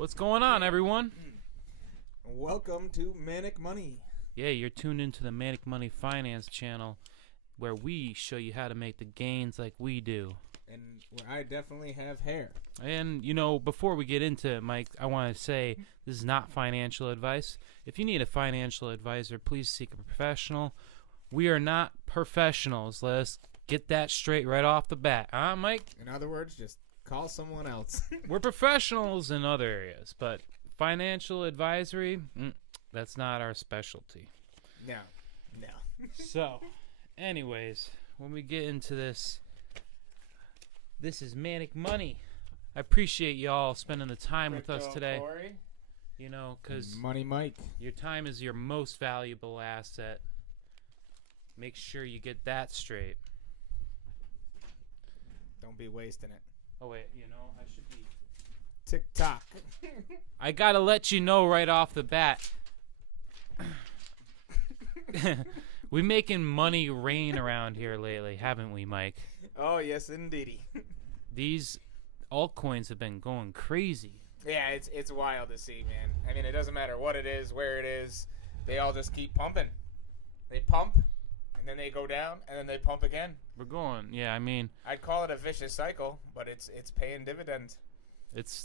What's going on, everyone? Welcome to Manic Money. Yeah, you're tuned into the Manic Money Finance channel, where we show you how to make the gains like we do. And where I definitely have hair. And, before we get into it, Mike, I want to say this is not financial advice. If you need a financial advisor, please seek a professional. We are not professionals. Let's get that straight right off the bat. Huh, Mike? In other words, just call someone else. We're professionals in other areas, but financial advisory, that's not our specialty. No. So, anyways, when we get into this is Manic Money. I appreciate y'all spending the time with us today. Corey. Because Money Mike. your time is your most valuable asset. Make sure you get that straight. Don't be wasting it. Oh, wait, I should be... Tick-tock. I gotta let you know right off the bat. We making money rain around here lately, haven't we, Mike? Oh, yes, indeedy. These altcoins have been going crazy. Yeah, it's wild to see, man. I mean, it doesn't matter what it is, where it is. They all just keep pumping. They pump, and then they go down, and then they pump again. We're going, yeah, I mean... I'd call it a vicious cycle, but it's paying dividends.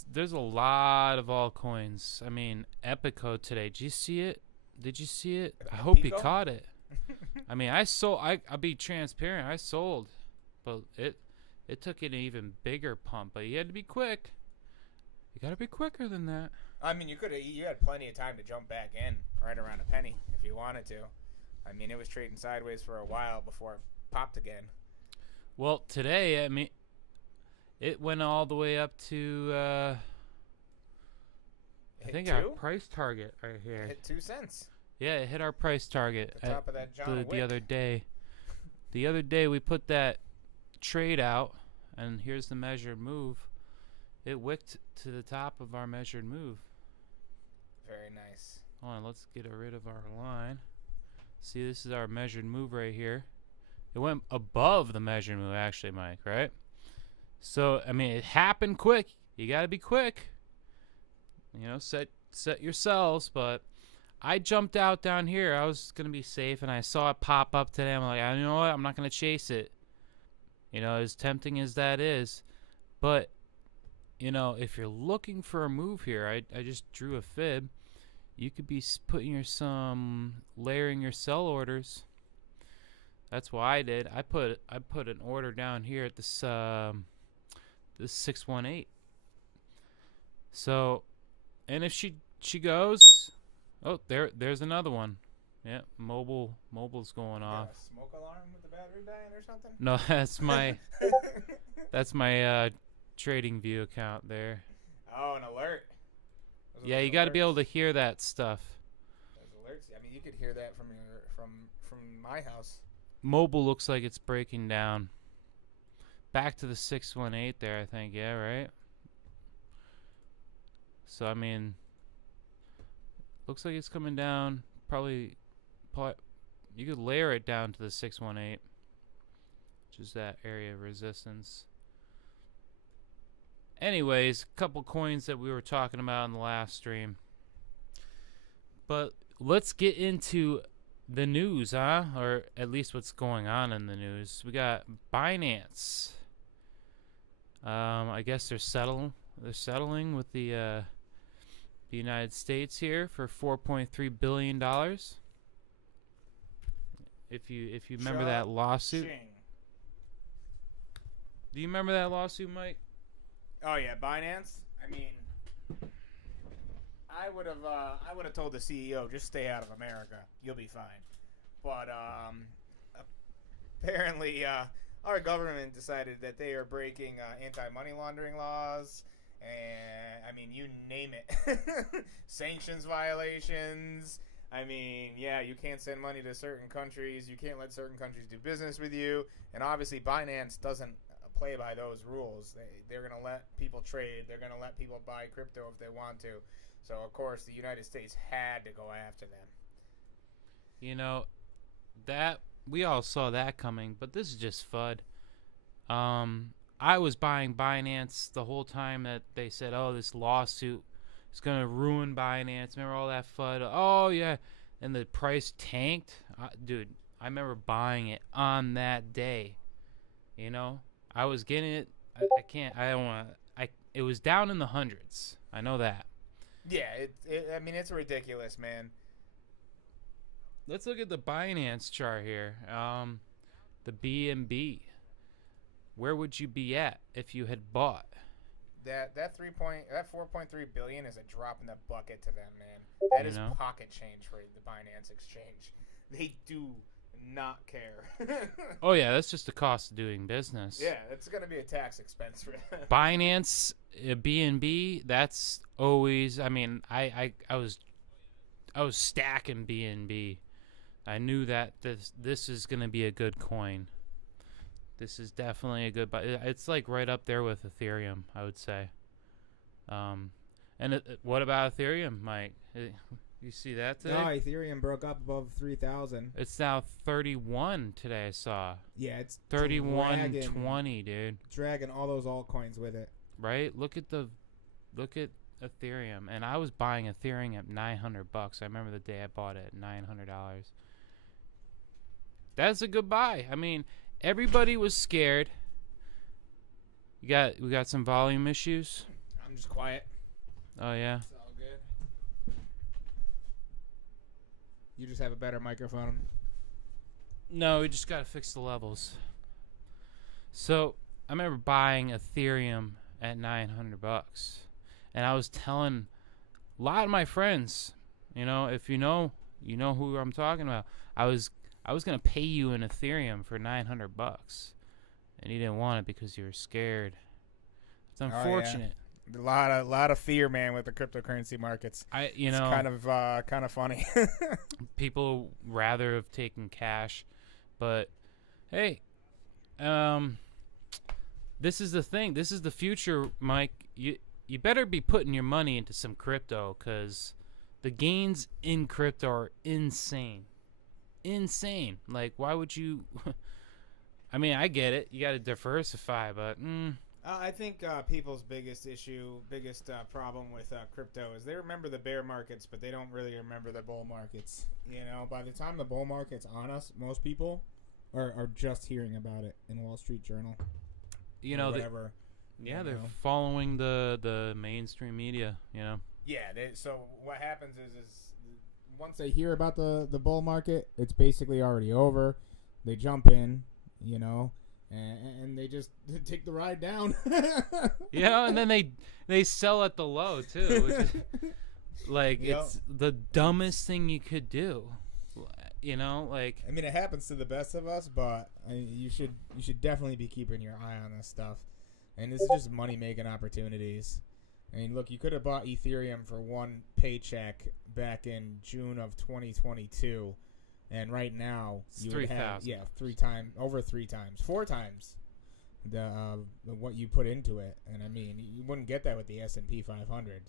There's a lot of altcoins. I mean, Epico today. Did you see it? I hope you caught it. I mean, I'll be transparent. I sold, but it took an even bigger pump. But you had to be quick. You gotta be quicker than that. I mean, you had plenty of time to jump back in right around a penny if you wanted to. I mean, it was trading sideways for a while before it popped again. Well, today, I mean, it went all the way up to I think our price target right here. It hit 2 cents. Yeah, it hit our price target The top of that John the other day. The other day we put that trade out, and here's the measured move. It wicked to the top of our measured move. Very nice. Hold on, let's get rid of our line. See, this is our measured move right here. It went above the measured move, actually, Mike, right? So, I mean, it happened quick. You got to be quick. Set your sells, but I jumped out down here. I was going to be safe, and I saw it pop up today. I'm like, you know what? I'm not going to chase it. As tempting as that is. But, if you're looking for a move here, I just drew a fib. You could be layering your sell orders. That's what I did. I put an order down here at this 618. So, and if she goes, oh, there's another one. Yeah, mobile's going off. Smoke alarm with the battery dying or something? No, that's my trading view account there. Oh, an alert. Yeah, you got to be able to hear that stuff. Those alerts. I mean, you could hear that from my house. Mobile looks like it's breaking down. Back to the 618 there, I think. Yeah, right? So, I mean, looks like it's coming down. Probably you could layer it down to the 618, which is that area of resistance. Anyways, a couple coins that we were talking about in the last stream. But let's get into the news, huh? Or at least what's going on in the news. We got Binance. I guess they're settling with the United States here for $4.3 billion. If you remember that lawsuit. Do you remember that lawsuit, Mike? Oh yeah, Binance. I mean, I would have told the CEO, just stay out of America. You'll be fine. But apparently our government decided that they are breaking anti-money laundering laws, and I mean, you name it. Sanctions violations. I mean, yeah, you can't send money to certain countries. You can't let certain countries do business with you. And obviously Binance doesn't play by those rules. They're going to let people trade. They're going to let people buy crypto if they want to. So, of course, the United States had to go after them. That we all saw that coming, but this is just FUD. I was buying Binance the whole time that they said, oh, this lawsuit It's gonna ruin Binance. Remember all that FUD? Oh yeah, and the price tanked, dude. I remember buying it on that day. You know, I was getting it. I can't. I don't want. It was down in the hundreds. I know that. Yeah, I mean, it's ridiculous, man. Let's look at the Binance chart here. The BNB. Where would you be at if you had bought? That 4.3 billion is a drop in the bucket to them, man. That is pocket change for the Binance exchange. They do not care. Oh yeah, that's just the cost of doing business. Yeah, it's gonna be a tax expense for them. Binance, BNB. That's always. I mean, I was stacking BNB. I knew that this is gonna be a good coin. This is definitely a good buy. It's like right up there with Ethereum, I would say. What about Ethereum, Mike? You see that today? No, Ethereum broke up above 3,000. It's now 31 today. I saw. Yeah, it's 31.20, dude. Dragging all those altcoins with it. Right? Look at Ethereum, and I was buying Ethereum at $900. I remember the day I bought it at $900. That's a good buy. I mean, everybody was scared. We got some volume issues. I'm just quiet. Oh yeah. It's all good. You just have a better microphone. No, we just gotta fix the levels. So I remember buying Ethereum at $900, and I was telling a lot of my friends, if you know who I'm talking about. I was gonna pay you in Ethereum for $900, and you didn't want it because you were scared. It's unfortunate. Oh, yeah. A lot of fear, man, with the cryptocurrency markets. It's kind of funny. People rather have taken cash, but hey, this is the thing. This is the future, Mike. You better be putting your money into some crypto, because the gains in crypto are insane. Like, why would you? I mean, I get it. You got to diversify, but I think people's biggest problem with crypto is they remember the bear markets, but they don't really remember the bull markets. By the time the bull market's on us, most people are just hearing about it in Wall Street Journal. Whatever. They're following the mainstream media. Yeah. So what happens is once they hear about the bull market, it's basically already over. They jump in, and they just take the ride down. And then they sell at the low too, which is like it's the dumbest thing you could do. Like, I mean, it happens to the best of us, but you should definitely be keeping your eye on this stuff. And this is just money making opportunities. I mean, look, you could have bought Ethereum for one paycheck back in June of 2022, and right now you would have 4 times the what you put into it. And I mean, you wouldn't get that with the S&P 500.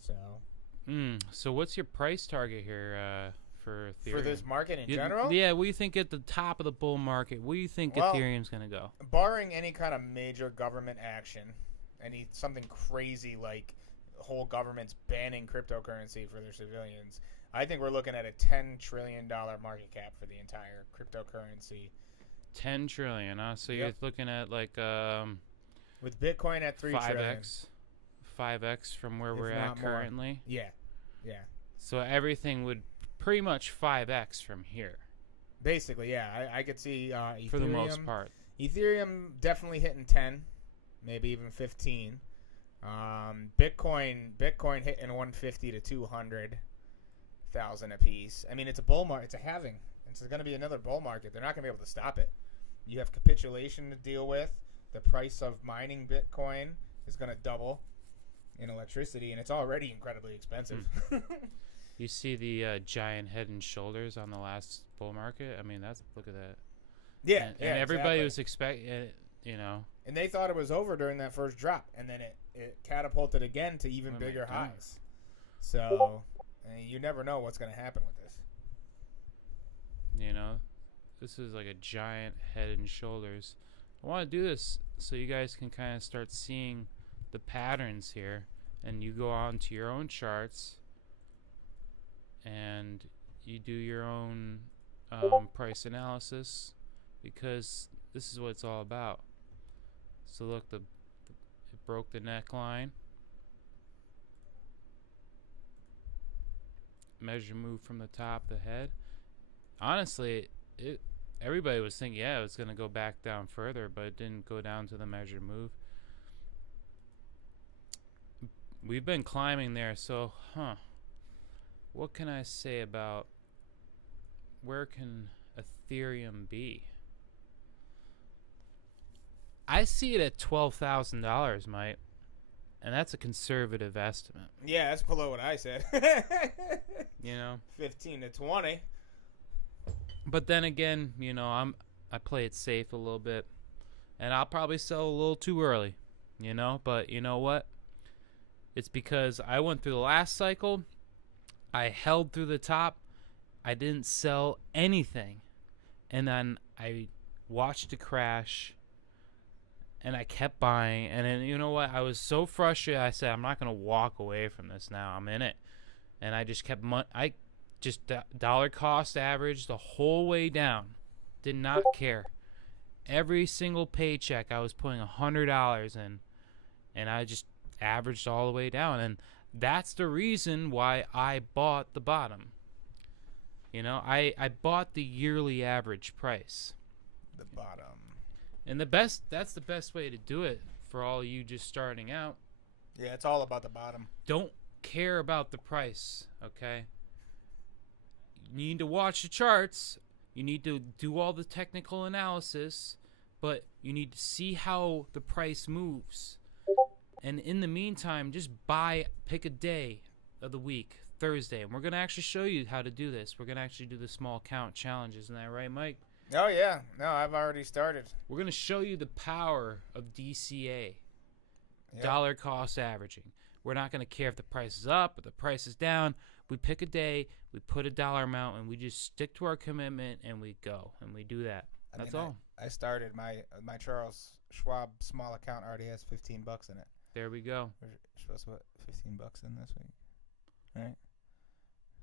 So what's your price target here for Ethereum? For this market in general? Yeah, what do you think at the top of the bull market? Where do you think Ethereum's gonna go? Barring any kind of major government action, something crazy like whole governments banning cryptocurrency for their civilians, I think we're looking at a $10 trillion market cap for the entire cryptocurrency. 10 trillion, huh? So you're looking at like with Bitcoin at 3 trillion. 5x from where we're at currently. Yeah. So everything would pretty much 5x from here. Basically, yeah. I could see Ethereum, for the most part. Ethereum definitely hitting 10, maybe even 15. Bitcoin hitting 150 to 200,000 a piece. I mean, it's a bull market. It's a halving. It's going to be another bull market. They're not going to be able to stop it. You have capitulation to deal with. The price of mining Bitcoin is going to double in electricity, and it's already incredibly expensive. You see the giant head and shoulders on the last bull market? I mean, look at that. Yeah, and everybody was expecting, And they thought it was over during that first drop, and then it catapulted again to even bigger highs. So you never know what's going to happen with this. This is like a giant head and shoulders. I want to do this so you guys can kind of start seeing the patterns here. and you go on to your own charts and you do your own price analysis, because this is what it's all about. So look, it broke the neckline. Measure move from the top of the head. Honestly, everybody was thinking, yeah, it was going to go back down further, but it didn't go down to the measure move. We've been climbing there, so, what can I say about where can Ethereum be? I see it at $12,000, Mike, and that's a conservative estimate. Yeah, that's below what I said. 15 to 20. But then again, I play it safe a little bit, and I'll probably sell a little too early, But you know what? It's because I went through the last cycle. I held through the top. I didn't sell anything, and then I watched it crash. And I kept buying, and then you know what? I was so frustrated. I said, I'm not gonna walk away from this now. I'm in it, and I just kept I just dollar cost average the whole way down. Did not care. Every single paycheck, I was putting $100 in, and I just averaged all the way down. And that's the reason why I bought the bottom. I bought the yearly average price. The bottom. And that's the best way to do it for all you just starting out. Yeah, it's all about the bottom. Don't care about the price, okay? You need to watch the charts. You need to do all the technical analysis, but you need to see how the price moves. And in the meantime, just pick a day of the week, Thursday. And we're going to actually show you how to do this. We're going to actually do the small count challenges. Isn't that right, Mike? Oh, yeah. No, I've already started. We're going to show you the power of DCA, Yep. dollar cost averaging. We're not going to care if the price is up or the price is down. We pick a day, we put a dollar amount, and we just stick to our commitment, and we go. And we do that. That's all. I started my Charles Schwab small account already has $15 in it. There we go. We're supposed to put $15 in this week. Right?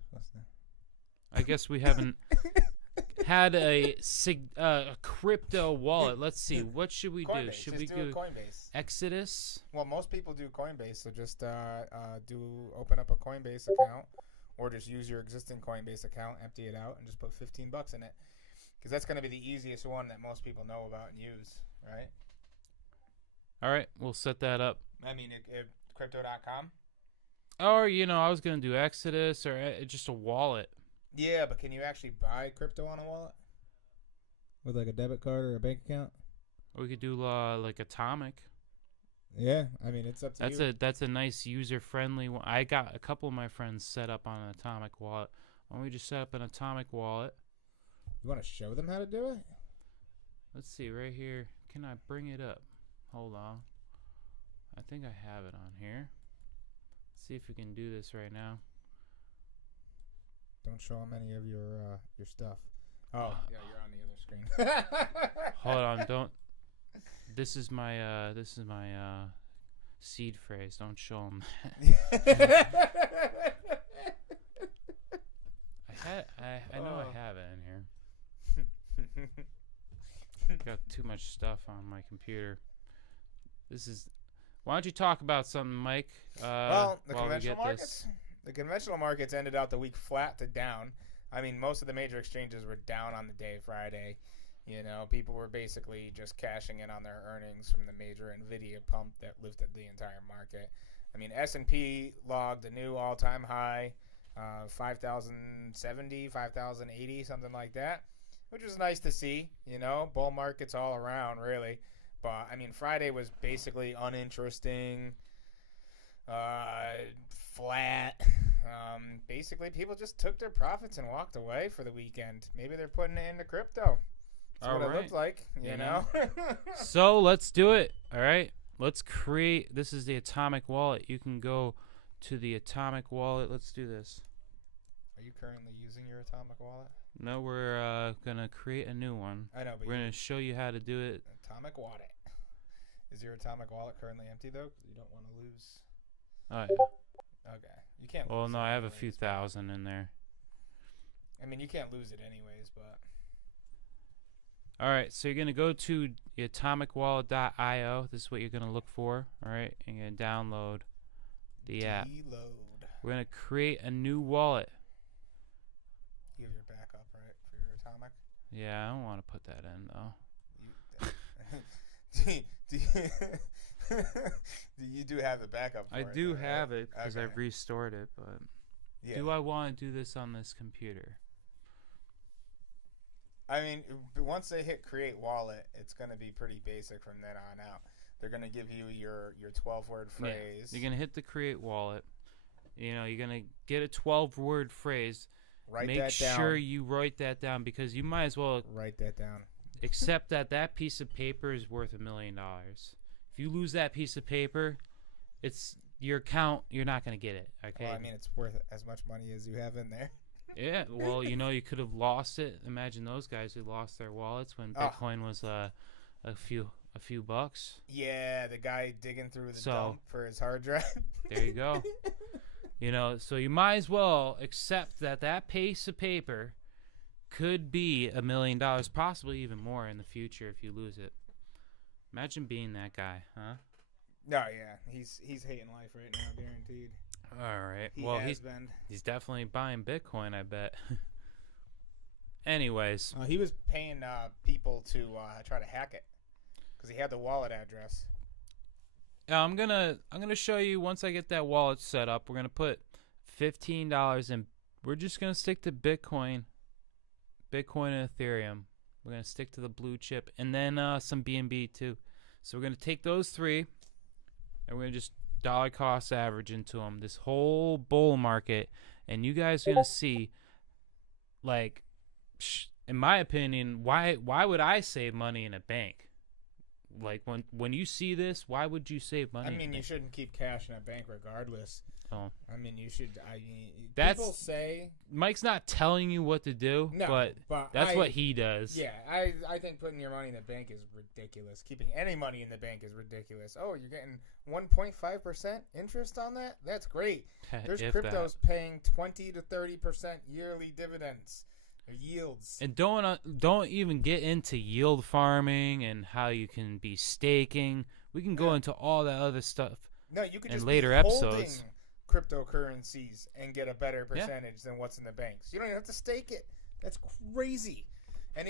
Supposed to. I guess we haven't had a crypto wallet. Let's see. What should we do? Coinbase. Should Just we do do a Coinbase? Exodus? Well, most people do Coinbase, so just open up a Coinbase account, or just use your existing Coinbase account, empty it out, and just put $15 in it, because that's going to be the easiest one that most people know about and use, right? All right, we'll set that up. I mean, crypto.com. Or I was gonna do Exodus or just a wallet. Yeah, but can you actually buy crypto on a wallet? With like a debit card or a bank account? Or we could do like Atomic. Yeah, I mean, it's up to you. That's a nice user-friendly one. I got a couple of my friends set up on an Atomic wallet. Why don't we just set up an Atomic wallet? You want to show them how to do it? Let's see, right here. Can I bring it up? Hold on. I think I have it on here. Let's see if we can do this right now. Don't show them any of your stuff. Oh, yeah, you're on the other screen. Hold on, don't. This is my seed phrase. Don't show them that. I know I have it in here. Got too much stuff on my computer. Why don't you talk about something, Mike? Well, the conventional markets ended out the week flat to down. I mean, most of the major exchanges were down on the day Friday. People were basically just cashing in on their earnings from the major NVIDIA pump that lifted the entire market. I mean, S&P logged a new all-time high, 5,070, 5,080, something like that, which was nice to see. Bull markets all around, really. But, I mean, Friday was basically uninteresting, flat. Basically, people just took their profits and walked away for the weekend. Maybe they're putting it into crypto. That's what it looked like, you know? So, let's do it, all right? Let's create, this is the Atomic wallet. You can go to the Atomic wallet. Let's do this. Are you currently using your Atomic wallet? No, we're going to create a new one. I know, but we're going to show you how to do it. Atomic wallet. Is your Atomic wallet currently empty, though? Because you don't want to lose. Oh yeah. Okay. You can't. Well, lose no, it I have a anyways, few but- thousand in there. I mean, you can't lose it anyways, but. All right, so you're gonna go to atomicwallet.io. This is what you're gonna look for. All right, and you're gonna download the app. Deload. We're gonna create a new wallet. You have your backup, right, for your atomic? Yeah, I don't want to put that in though. You do have the backup for I it, do though, right? have it because Okay. I've restored it, but Yeah. do I want to do this on this computer? I mean, once they hit create wallet, it's going to be pretty basic from then on out. They're going to give you your 12-word phrase. Yeah. You're gonna hit the create wallet. You know, you're gonna get a 12-word phrase. Write Make that down. sure you write that down because you might as well Write that down. accept that piece of paper is worth $1 million. If you lose that piece of paper, it's your account. You're not gonna get it. Okay. Well, I mean, it's worth as much money as you have in there. Yeah. Well, you know, you could have lost it. Imagine those guys who lost their wallets when Oh. Bitcoin was a few bucks. Yeah, the guy digging through the So- dump for his hard drive. There you go. You know, so you might as well accept that piece of paper could be $1 million, possibly even more in the future if you lose it. Imagine being that guy, huh? No, yeah, he's hating life right now, guaranteed. All right. He Well, has been. he's definitely buying Bitcoin, I bet. Anyways, He was paying people to try to hack it because he had the wallet address. I'm gonna show you once I get that wallet set up. We're gonna put $15 in. We're just gonna stick to Bitcoin and Ethereum. We're gonna stick to the blue chip and then some BNB too. So we're gonna take those three and we're gonna just dollar cost average into them. This whole bull market, and you guys are gonna see, like, in my opinion, why would I save money in a bank? Like when you see this, why would you save money? I mean, you shouldn't keep cash in a bank regardless. Oh. I mean, you should. That's- people say Mike's not telling you what to do, no, but that's what he does. Yeah, I think putting your money in the bank is ridiculous. Keeping any money in the bank is ridiculous. Oh, you're getting 1.5% interest on that? That's great. There's If cryptos that. paying 20 to 30% yearly dividends or yields. And don't even get into yield farming and how you can be staking. We can go Yeah. into all that other stuff. No, you could in just later be episodes. holding cryptocurrencies and get a better percentage than what's in the banks. You don't even have to stake it. That's crazy. And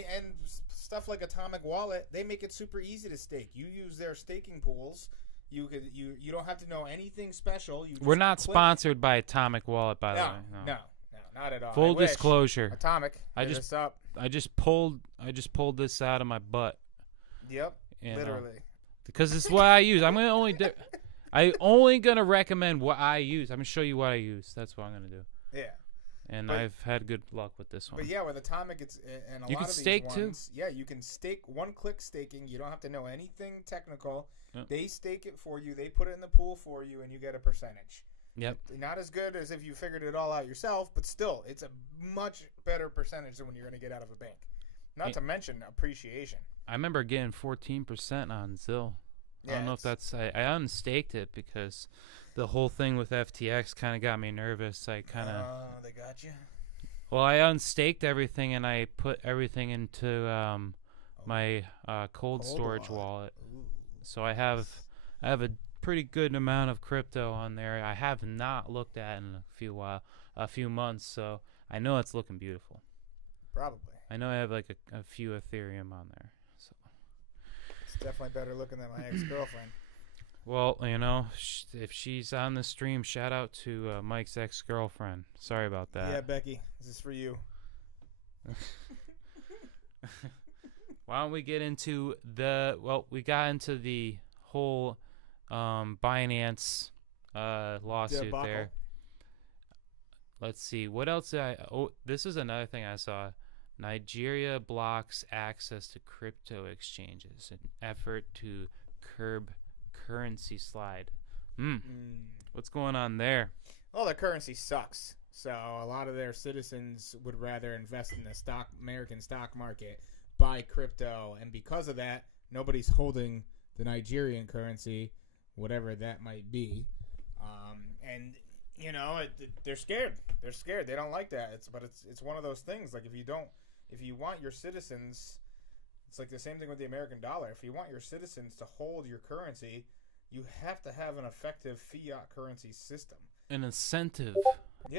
stuff like Atomic Wallet, they make it super easy to stake. You use their staking pools. You don't have to know anything special. You We're just not click. sponsored by Atomic Wallet, by the No, way. no, not at all. Full I wish. disclosure. Atomic. I hit just- us up. I just pulled this out of my butt. Yep. You know, Literally. because it's what I use. I'm gonna only gonna recommend what I use. I'm gonna show you what I use. That's what I'm gonna do. Yeah. And But- I've had good luck with this one. But yeah, with Atomic, it's and a You lot can of these stake, too. ones, yeah, you can stake one-click staking. You don't have to know anything technical. Yep. They stake it for you. They put it in the pool for you, and you get a percentage. Yep. Not as good as if you figured it all out yourself, but still, it's a much better percentage than when you're going to get out of a bank. Not Hey. to mention appreciation. I remember getting 14% on Zill. I don't know if that's I unstaked it because the whole thing with FTX kind of got me nervous. I kind of Oh, they got you. well, I unstaked everything and I put everything into my cold storage wallet. Ooh. So I have a pretty good amount of crypto on there. I have not looked at in a few months, so I know it's looking beautiful. Probably. I know I have like a few Ethereum on there. So It's definitely better looking than my ex-girlfriend. well, you know, if she's on the stream, shout out to Mike's ex-girlfriend. Sorry about that. Yeah, Becky, this is for you. Why don't we get into we got into the whole Binance lawsuit Debacle. there. Let's see. What else this is another thing I saw. Nigeria blocks access to crypto exchanges in effort to curb currency slide. What's going on there? Well, the currency sucks. So a lot of their citizens would rather invest in the American stock market, buy crypto, and because of that, nobody's holding the Nigerian currency, whatever that might be. and you know they're scared. They're scared. They don't like that. It's one of those things. Like if you want your citizens, it's like the same thing with the American dollar. If you want your citizens to hold your currency, you have to have an effective fiat currency system, an incentive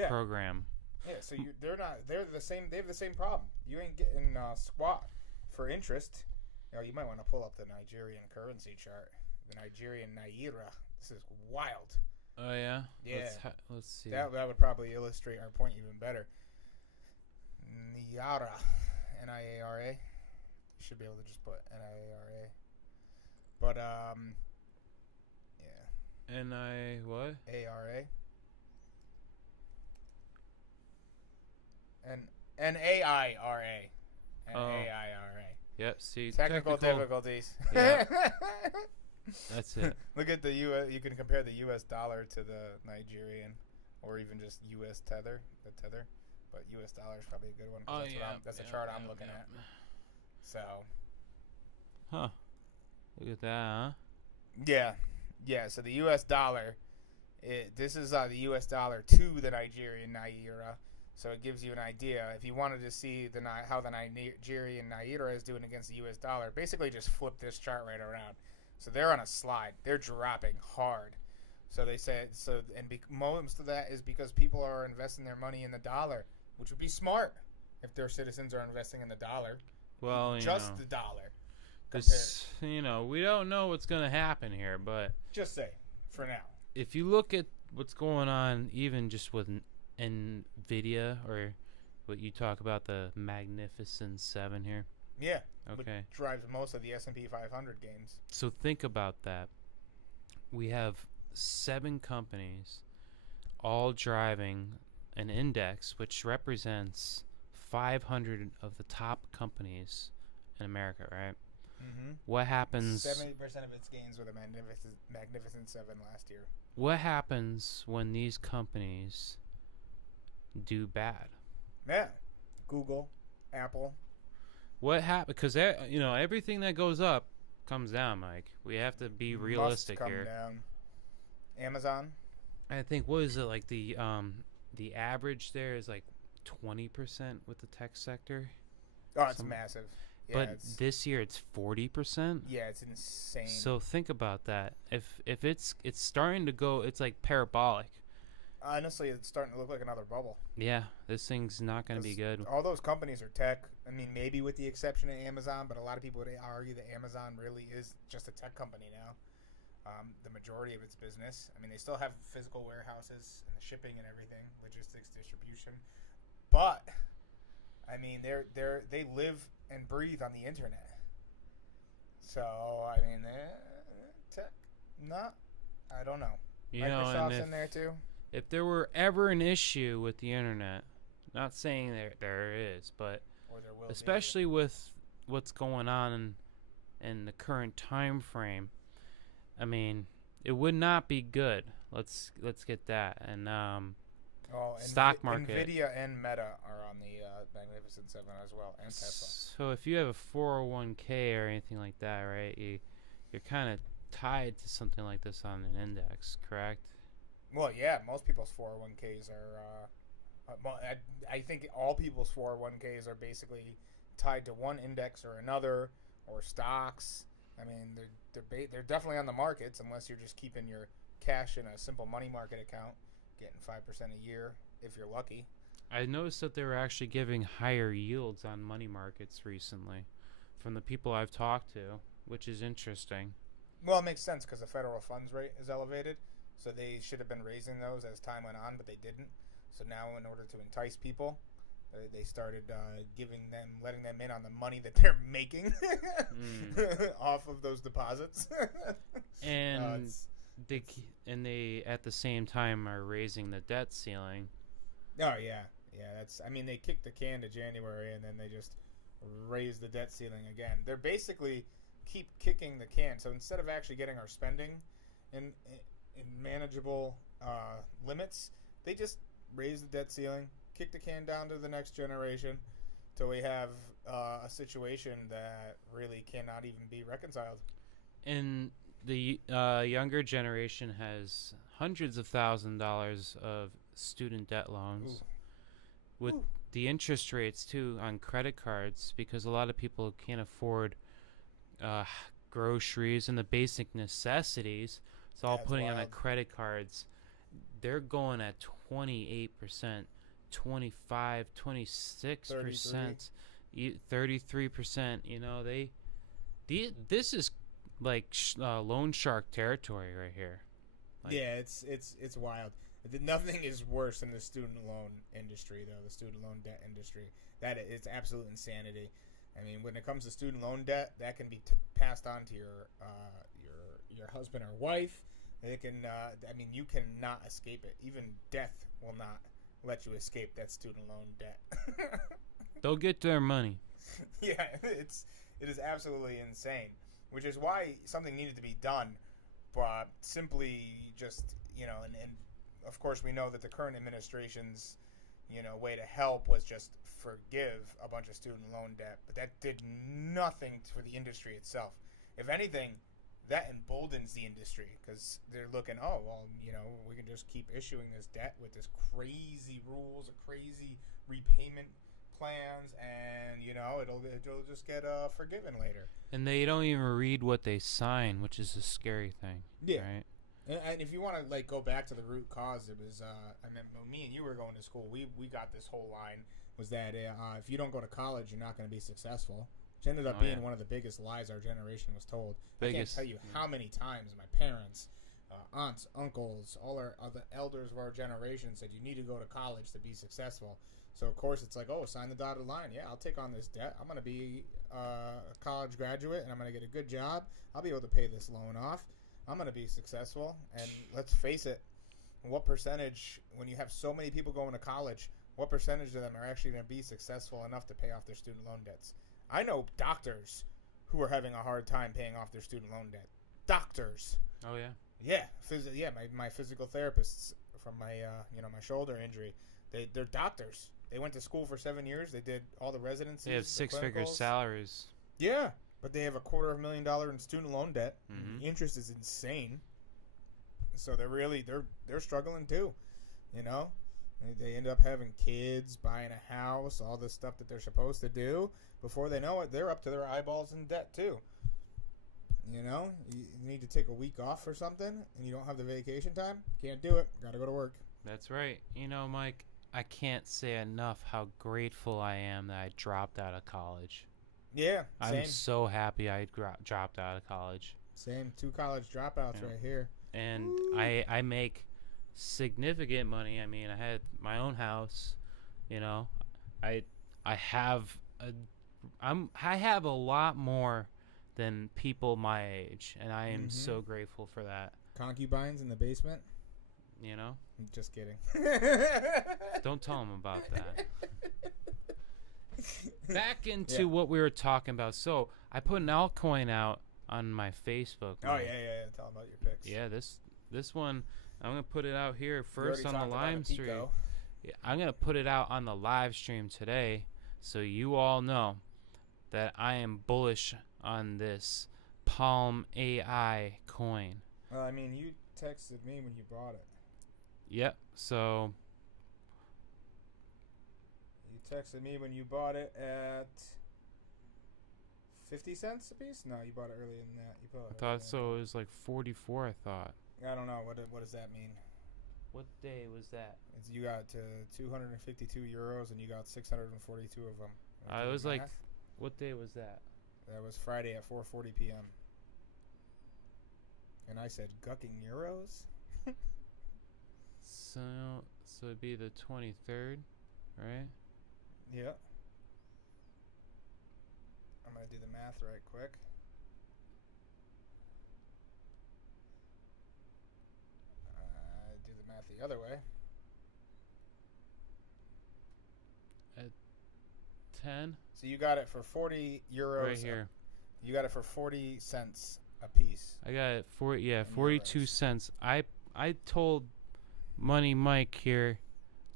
program. Yeah, so they're the same. They have the same problem. You ain't getting squat for interest. You know, you might want to pull up the Nigerian currency chart, the Nigerian naira. This is wild. Oh yeah. Yeah. Let's see. That would probably illustrate our point even better. Niara, Niara. You should be able to just put Niara. But yeah. What? ARA. NAIRA. NAIRA. Yep. See. Technical difficulties. Yeah. That's it. Look at the U.S. You can compare the U.S. dollar to the Nigerian, or even just U.S. tether. The tether, but U.S. dollar is probably a good one. That's the chart I'm looking at. So. Huh. Look at that, huh? Yeah. So the U.S. dollar, this is the U.S. dollar to the Nigerian naira. So it gives you an idea. If you wanted to see how the Nigerian naira is doing against the U.S. dollar, basically just flip this chart right around. So they're on a slide. They're dropping hard. So they said most of that is because people are investing their money in the dollar, which would be smart if their citizens are investing in the dollar. Well, the dollar. This, we don't know what's going to happen here, but just say for now. If you look at what's going on, even just with NVIDIA, or what you talk about, the Magnificent Seven here. Yeah. Okay. Which drives most of the S&P 500 gains. So think about that. We have 7 companies all driving an index which represents 500 of the top companies in America, right? Mm-hmm. What happens? 70% of its gains were the Magnificent Seven last year. What happens when these companies do bad? Yeah. Google, Apple. What happened? Because everything that goes up comes down, Mike. We have to be realistic Must come here. Down. Amazon. I think what is it like the average there is like 20% with the tech sector. Oh, it's massive. Yeah, but this year it's 40%. Yeah, it's insane. So think about that. If it's starting to go, it's like parabolic. Honestly, it's starting to look like another bubble. Yeah, this thing's not going to be good. All those companies are tech. I mean, maybe with the exception of Amazon, but a lot of people would argue that Amazon really is just a tech company now. The majority of its business. I mean, they still have physical warehouses and the shipping and everything, logistics, distribution. But I mean, they live and breathe on the internet. So I mean, tech. I don't know. Microsoft's in there too. If there were ever an issue with the internet, not saying there is, but especially with what's going on in the current time frame, I mean, it would not be good. Let's get that. And stock market. NVIDIA and Meta are on the Magnificent Seven as well, and Tesla. So if you have a 401k or anything like that, right, you're kind of tied to something like this on an index, correct? Well, yeah, most people's 401ks are. I think all people's 401ks are basically tied to one index or another, or stocks. I mean, they're definitely on the markets unless you're just keeping your cash in a simple money market account, getting 5% a year if you're lucky. I noticed that they were actually giving higher yields on money markets recently, from the people I've talked to, which is interesting. Well, it makes sense because the federal funds rate is elevated. So they should have been raising those as time went on, but they didn't. So now, in order to entice people, they started letting them in on the money that they're making off of those deposits. And they at the same time are raising the debt ceiling. Oh yeah. They kicked the can to January, and then they just raised the debt ceiling again. They're basically keep kicking the can. So instead of actually getting our spending in manageable limits, they just raise the debt ceiling, kick the can down to the next generation, till we have a situation that really cannot even be reconciled. And the younger generation has hundreds of $1,000s of student debt loans. Ooh. With Ooh. the interest rates too on credit cards, because a lot of people can't afford groceries and the basic necessities. It's all That's putting on the wild. credit cards. They're going at 28%, 25, 26%, 33%. You know, this is like loan shark territory right here. Like, yeah, it's wild. Nothing is worse than the student loan industry, though. The student loan debt industry. It's absolute insanity. I mean, when it comes to student loan debt, that can be passed on to your husband or wife. It can. I mean, you cannot escape it. Even death will not let you escape that student loan debt. they'll get their money. Yeah, it is absolutely insane. Which is why something needed to be done, but simply just and of course we know that the current administration's way to help was just forgive a bunch of student loan debt, but that did nothing for the industry itself. If anything, that emboldens the industry because they're looking, oh well, we can just keep issuing this debt with this crazy rules, crazy repayment plans, and it'll just get forgiven later. And they don't even read what they sign, which is a scary thing. Yeah. Right? And if you want to go back to the root cause, it was I mean, when me and you were going to school, we got this whole line was that if you don't go to college, you're not going to be successful. Which ended up being one of the biggest lies our generation was told. I can't tell you how many times my parents, aunts, uncles, all the elders of our generation said you need to go to college to be successful. So of course it's like, oh, sign the dotted line. Yeah, I'll take on this debt. I'm going to be a college graduate and I'm going to get a good job. I'll be able to pay this loan off. I'm going to be successful. And let's face it, what percentage, when you have so many people going to college, what percentage of them are actually going to be successful enough to pay off their student loan debts? I know doctors who are having a hard time paying off their student loan debt. Doctors. Oh yeah. Yeah. My physical therapists from my my shoulder injury, they're doctors. They went to school for 7 years. They did all the residencies. They have six-figure salaries. Yeah, but they have $250,000 in student loan debt. Mm-hmm. The interest is insane. So they're struggling too. They end up having kids, buying a house, all this stuff that they're supposed to do. Before they know it, they're up to their eyeballs in debt too. You need to take a week off or something, and you don't have the vacation time. Can't do it. Got to go to work. That's right. Mike, I can't say enough how grateful I am that I dropped out of college. Yeah, same. I'm so happy I dropped out of college. Same. 2 college dropouts right here. And I make significant money. I mean, I had my own house. I have a lot more than people my age, and I am so grateful for that. Concubines in the basement. Just kidding. Don't tell them about that. Back into what we were talking about. So I put an altcoin out on my Facebook. Oh yeah. Tell them about your picks. Yeah, this one I'm gonna put it out here first on the live stream. Yeah, I'm gonna put it out on the live stream today, so you all know that I am bullish on this Palm AI coin. Well, I mean, you texted me when you bought it. Yep. So you texted me when you bought it at 50 cents a piece. No, you bought it earlier than that. I thought so. It was like 44. I thought. I don't know. What does that mean? What day was that? You got to 252 euros and you got 642 of them. It was like, what day was that? That was Friday at 4:40 p.m. And I said, gucking euros? So it'd be the 23rd, right? Yeah. I'm going to do the math right quick. Do the math the other way. At 10? So you got it for 40 euros. Right here. You got it for 40 cents a piece. I got it 42 cents. I told Money Mike here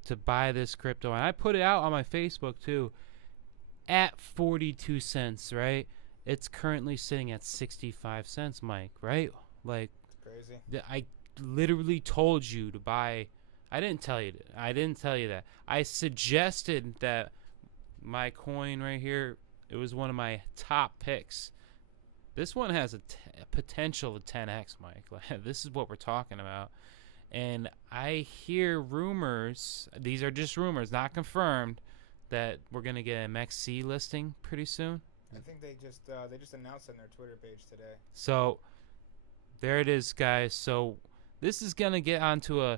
to buy this crypto, and I put it out on my Facebook too at 42 cents, right? It's currently sitting at 65 cents, Mike, right? Like, It's crazy. I literally told you to buy. I didn't tell you that. I suggested that my coin right here, it was one of my top picks. This one has a potential of 10x, Mike. Like, this is what we're talking about. And I hear rumors, these are just rumors, not confirmed, that we're going to get an MXC listing pretty soon. I think they just announced on their Twitter page today. So there it is, guys. So this is going to get onto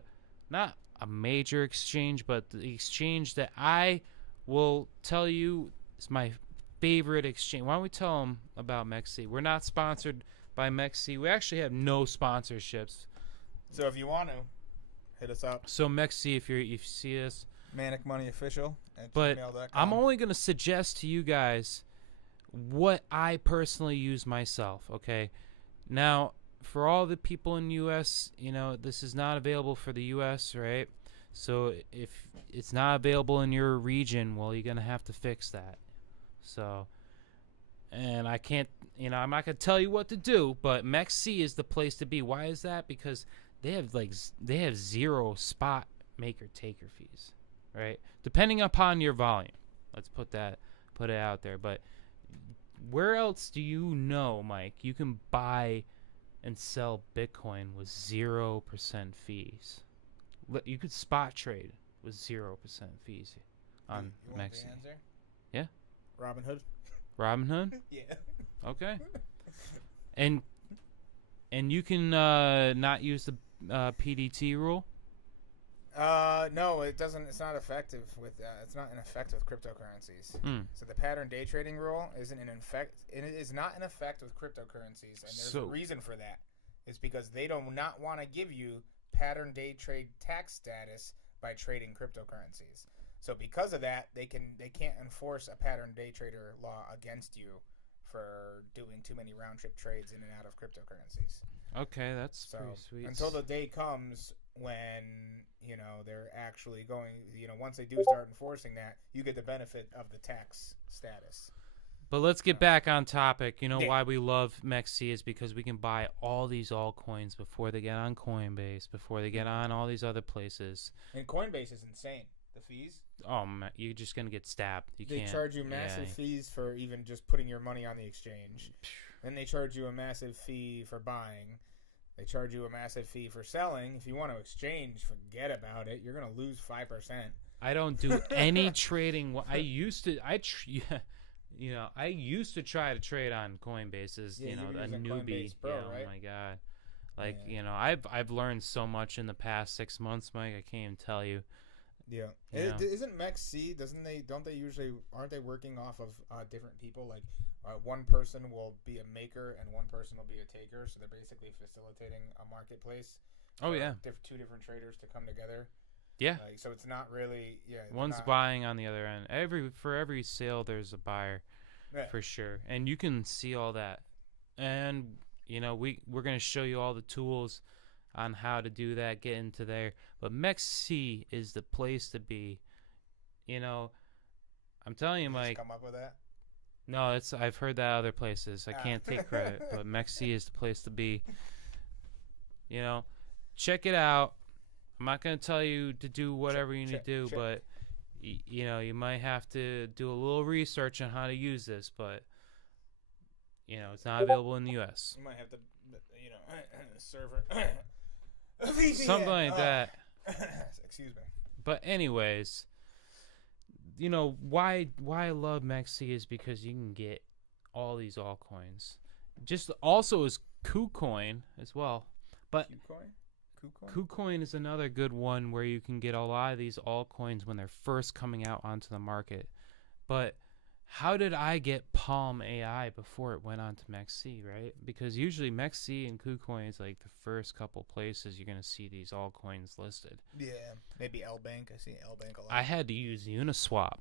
not a major exchange, but the exchange that I will tell you is my favorite exchange. Why don't we tell them about MXC? We're not sponsored by MXC. We actually have no sponsorships. So if you want to, hit us up. So MXC, if you see us, manicmoneyofficial@gmail.com. I'm only going to suggest to you guys what I personally use myself, okay? Now, for all the people in the U.S., this is not available for the U.S., right? So if it's not available in your region, well, you're going to have to fix that. So, and I can't, I'm not going to tell you what to do, but MXC is the place to be. Why is that? Because they have zero spot maker taker fees, right? Depending upon your volume. Let's put it out there. But where else do you know, Mike, you can buy and sell Bitcoin with 0% fees? You could spot trade with 0% fees on you want MXC. the answer? Yeah. Robinhood? Robinhood? Yeah. Okay. And you can not use the PDT rule? No, it doesn't. It's not effective with. It's not in effect with cryptocurrencies. So the pattern day trading rule isn't in effect. It is not in effect with cryptocurrencies, and there's a reason for that. It's because they do not want to give you pattern day trade tax status by trading cryptocurrencies. So because of that, they can't enforce a pattern day trader law against you for doing too many round trip trades in and out of cryptocurrencies. Okay, that's pretty sweet. Until the day comes when, they're actually going, once they do start enforcing that, you get the benefit of the tax status. But let's get back on topic. Why we love MXC is because we can buy all these altcoins before they get on Coinbase, before they get on all these other places. And Coinbase is insane. The fees? Oh, man, you're just going to get stabbed. They charge you massive fees for even just putting your money on the exchange. Then they charge you a massive fee for buying. They charge you a massive fee for selling. If you want to exchange, forget about it. You're going to lose 5%. I don't do any trading. I used to try to trade on Coinbase as, a newbie. Pro, right? Oh my God. I've learned so much in the past 6 months, Mike. I can't even tell you. Yeah. Isn't MXC, aren't they working off of different people? Like one person will be a maker and one person will be a taker. So they're basically facilitating a marketplace. Oh, yeah. Two different traders to come together. Yeah. So it's not really, One's buying on the other end. For every sale, there's a buyer, for sure. And you can see all that. And, we're going to show you all the tools on how to do that, get into there. But MXC is the place to be. I'm telling you, Mike. Just come up with that? No, I've heard that other places. I can't take credit, but MXC is the place to be. Check it out. I'm not going to tell you to do whatever you need to do, but you might have to do a little research on how to use this, but it's not available in the US. You might have to server something like that. Excuse me. But anyways, why I love MXC is because you can get all these altcoins. Just also is KuCoin as well. But KuCoin is another good one where you can get a lot of these altcoins when they're first coming out onto the market. But how did I get Palm AI before it went on to MXC, right? Because usually MXC and KuCoin is like the first couple places you're going to see these altcoins listed. Yeah, maybe LBank. I see LBank a lot. I had to use Uniswap.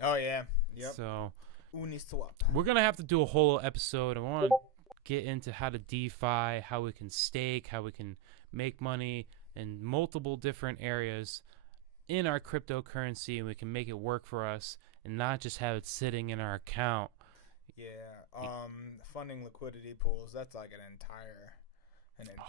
Oh, yeah. Yep. So Uniswap. We're going to have to do a whole episode. I want to get into how to DeFi, how we can stake, how we can make money in multiple different areas in our cryptocurrency, and we can make it work for us and not just have it sitting in our account. Yeah, funding liquidity pools, that's like an entire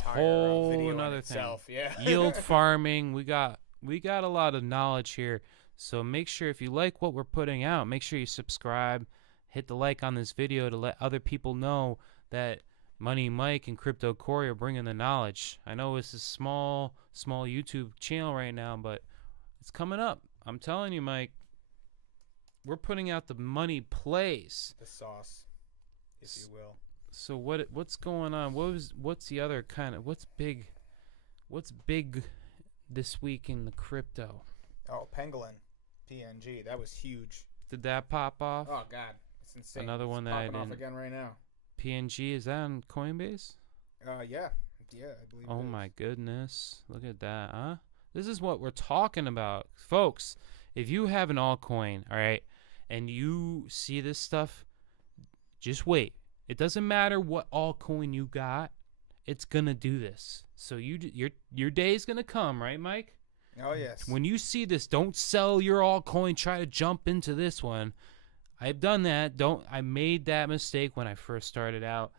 entire whole video in another thing. itself. Yeah. Yield farming. We got a lot of knowledge here. So make sure if you like what we're putting out, make sure you subscribe, hit the like on this video to let other people know that Money Mike and Crypto Corey are bringing the knowledge. I know it's a small YouTube channel right now, but it's coming up. I'm telling you, Mike. We're putting out the money plays. The sauce, if you will. So what's going on? What's the other kind of what's big this week in the crypto? Oh, Pangolin, PNG, that was huge. Did that pop off? Oh God, it's insane. Another it's one that I popping off didn't. again right now. PNG, is that on Coinbase? Yeah, I believe. Oh it is. my goodness, look at that, huh? This is what we're talking about, folks. If you have an altcoin, all right, and you see this stuff, just wait. It doesn't matter what altcoin you got, it's gonna do this. So your day is gonna come, right, Mike? Oh yes. When you see this, don't sell your altcoin. Try to jump into this one. I've done that. I made that mistake when I first started out.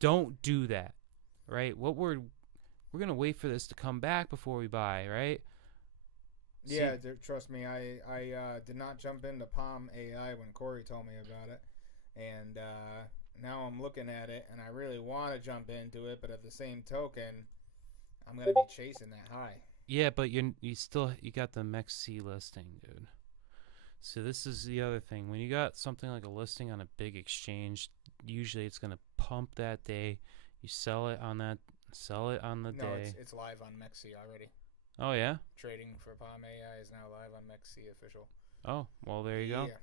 Don't do that, right? We're gonna wait for this to come back before we buy, right? Yeah, trust me. I did not jump into Palm AI when Corey told me about it, and now I'm looking at it, and I really want to jump into it, but at the same token, I'm gonna be chasing that high. Yeah, but you got the MEXC listing, dude. So this is the other thing. When you got something like a listing on a big exchange, usually it's gonna pump that day. You sell it on the day. No, it's live on MEXC already. Oh yeah. Trading for Palm AI is now live on MEXC official. Oh well, there you go. Yeah.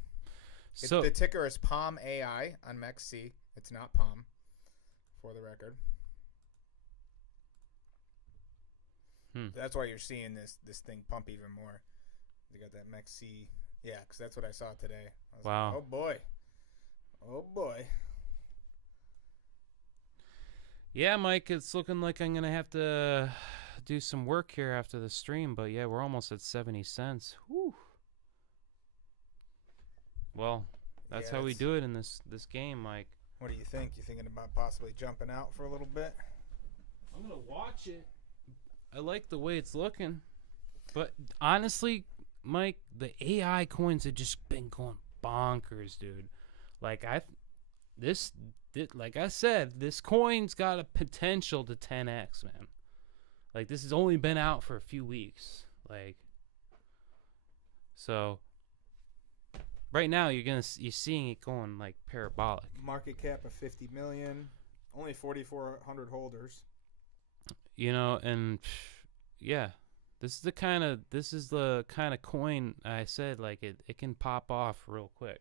So the ticker is Palm AI on MEXC. It's not Palm, for the record. That's why you're seeing this thing pump even more. You got that MEXC. Yeah, because that's what I saw today. I was wow. Like, oh boy. Oh boy. Yeah, Mike, it's looking like I'm gonna have to do some work here after the stream, but yeah, we're almost at 70 cents. Whew. Well, that's how we do it in this game, Mike. What do you think? You thinking about possibly jumping out for a little bit? I'm gonna watch it. I like the way it's looking, but honestly, Mike, the AI coins have just been going bonkers, dude. Like I said, this coin's got a potential to 10x, man. Like this has only been out for a few weeks. Like, so right now you're seeing it going like parabolic. Market cap of 50 million, only 4,400 holders. You know, and yeah, this is the kind of coin I said, like it can pop off real quick.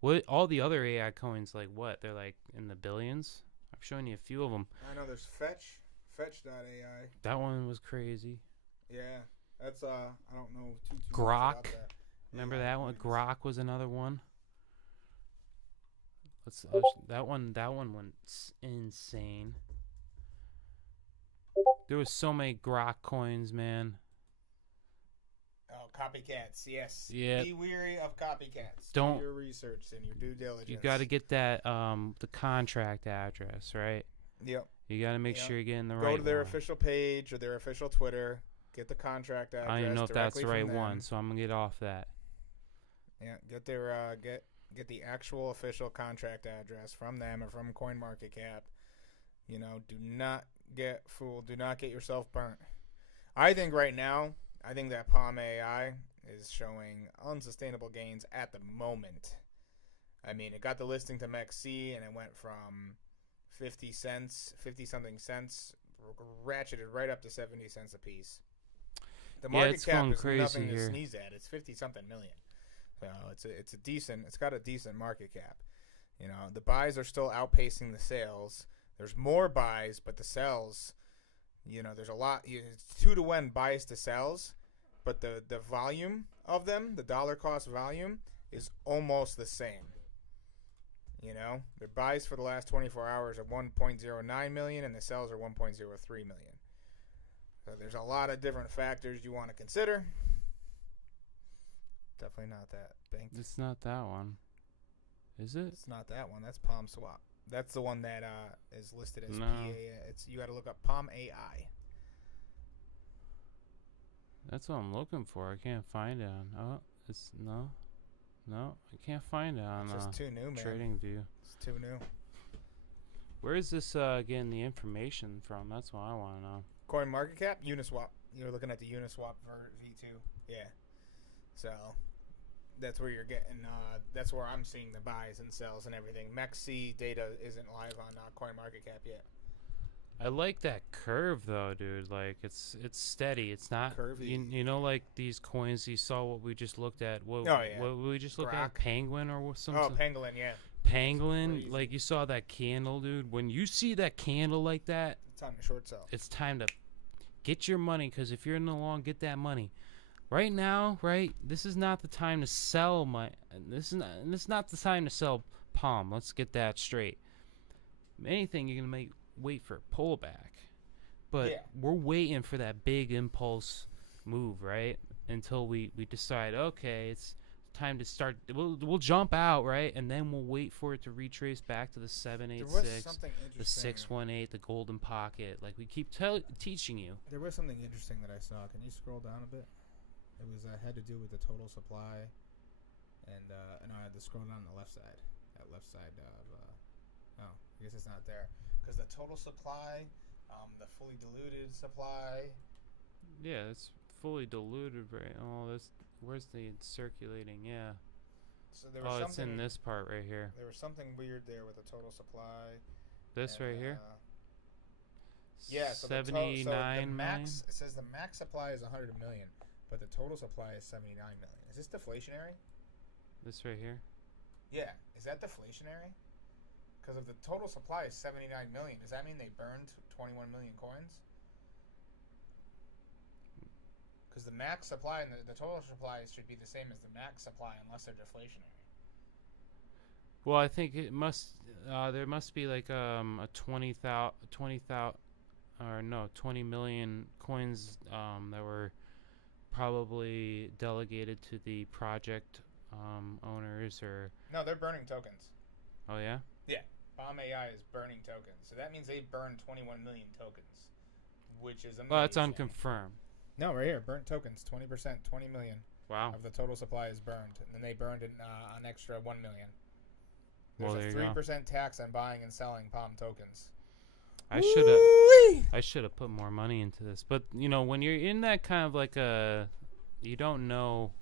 What all the other AI coins, like what? They're like in the billions. I've shown you a few of them. I know there's Fetch.ai. That one was crazy. Yeah, that's I don't know too Grok. much about that. Remember that one? Grok was another one. That one went insane. There was so many Grok coins, man. Oh, copycats, yes. Yeah. Be weary of copycats. Don't- do your research and your due diligence. You got to get that the contract address, right? Yep. You got to make sure you're getting the Go right to their one. official page or their official Twitter. Get the contract address. I don't even know if that's the directly right from them. one, so I'm gonna get off that. Yeah, get their get the actual official contract address from them or from CoinMarketCap. You know, do not get fooled. Do not get yourself burnt. I think right now, that Palm AI is showing unsustainable gains at the moment. I mean, it got the listing to MEXC and it went from 50 something cents, ratcheted right up to 70 cents a piece. The market it's cap going is crazy nothing here. to sneeze at. It's 50 something million. So it's got a decent market cap. You know, the buys are still outpacing the sales. There's more buys, but the sells, you know, there's a lot. It's 2-to-1 buys to sells, but the volume of them, the dollar cost volume, is almost the same. You know, the buys for the last 24 hours are 1.09 million, and the sells are 1.03 million. So there's a lot of different factors you want to consider. Definitely not that bank. It's not that one, is it? It's not that one. That's Palm Swap. That's the one that is listed as No. PA. You got to look up Palm AI. That's what I'm looking for. I can't find it on. Oh, it's no, I can't find it on It's just too new, man. Trading View. It's too new. Where is this getting the information from? That's what I want to know. Coin market cap, Uniswap. You're looking at the Uniswap for V2. Yeah. So that's where you're getting. That's where I'm seeing the buys and sells and everything. MEXC data isn't live on Coin market cap yet. I like that curve though, dude. Like it's steady. It's not Curvy. you know, like these coins. You saw what we just looked at. What we just looked at? Grok. Penguin or some? Oh, Pangolin, yeah. Pangolin. Crazy. Like you saw that candle, dude. When you see that candle like that, It's time to short sell. it's time to get your money. Because if you're in the long, get that money. Right now, right? This is not the time to sell This is not the time to sell Palm. Let's get that straight. Anything you're gonna wait for a pullback, but Yeah. we're waiting for that big impulse move, right? Until we decide, okay, it's time to start. We'll jump out, right? And then we'll wait for it to retrace back to the There was 786, something interesting. the 618, the golden pocket. Like we keep teaching you. There was something interesting that I saw. Can you scroll down a bit? It was had to do with the total supply, and I had to scroll down the left side. That left side of oh, I guess it's not there. Because the total supply, the fully diluted supply. Yeah, it's fully diluted, right? Oh, where's the circulating? Yeah. So there was Oh, something. it's in this part right here. There was something weird there with the total supply. This and, right here. Yeah, so 79 the million? max. It says the max supply is 100 million, but the total supply is 79 million. Is this deflationary? This right here. Yeah. Is that deflationary? Because if the total supply is 79 million, does that mean they burned 21 million coins? Because the max supply and the total supply should be the same as the max supply unless they're deflationary. Well, I think it must. There must be like a 20 million coins that were probably delegated to the project owners or. No, they're burning tokens. Oh yeah. Bomb AI is burning tokens, so that means they burned 21 million tokens, which is amazing. Well, it's unconfirmed. No, right here, burnt tokens, 20%, 20 million Wow. of the total supply is burned, and then they burned an extra 1 million. There's Well, a there you go. 3% tax on buying and selling Palm tokens. I should have put more money into this, but you know when you're in that kind of like you don't know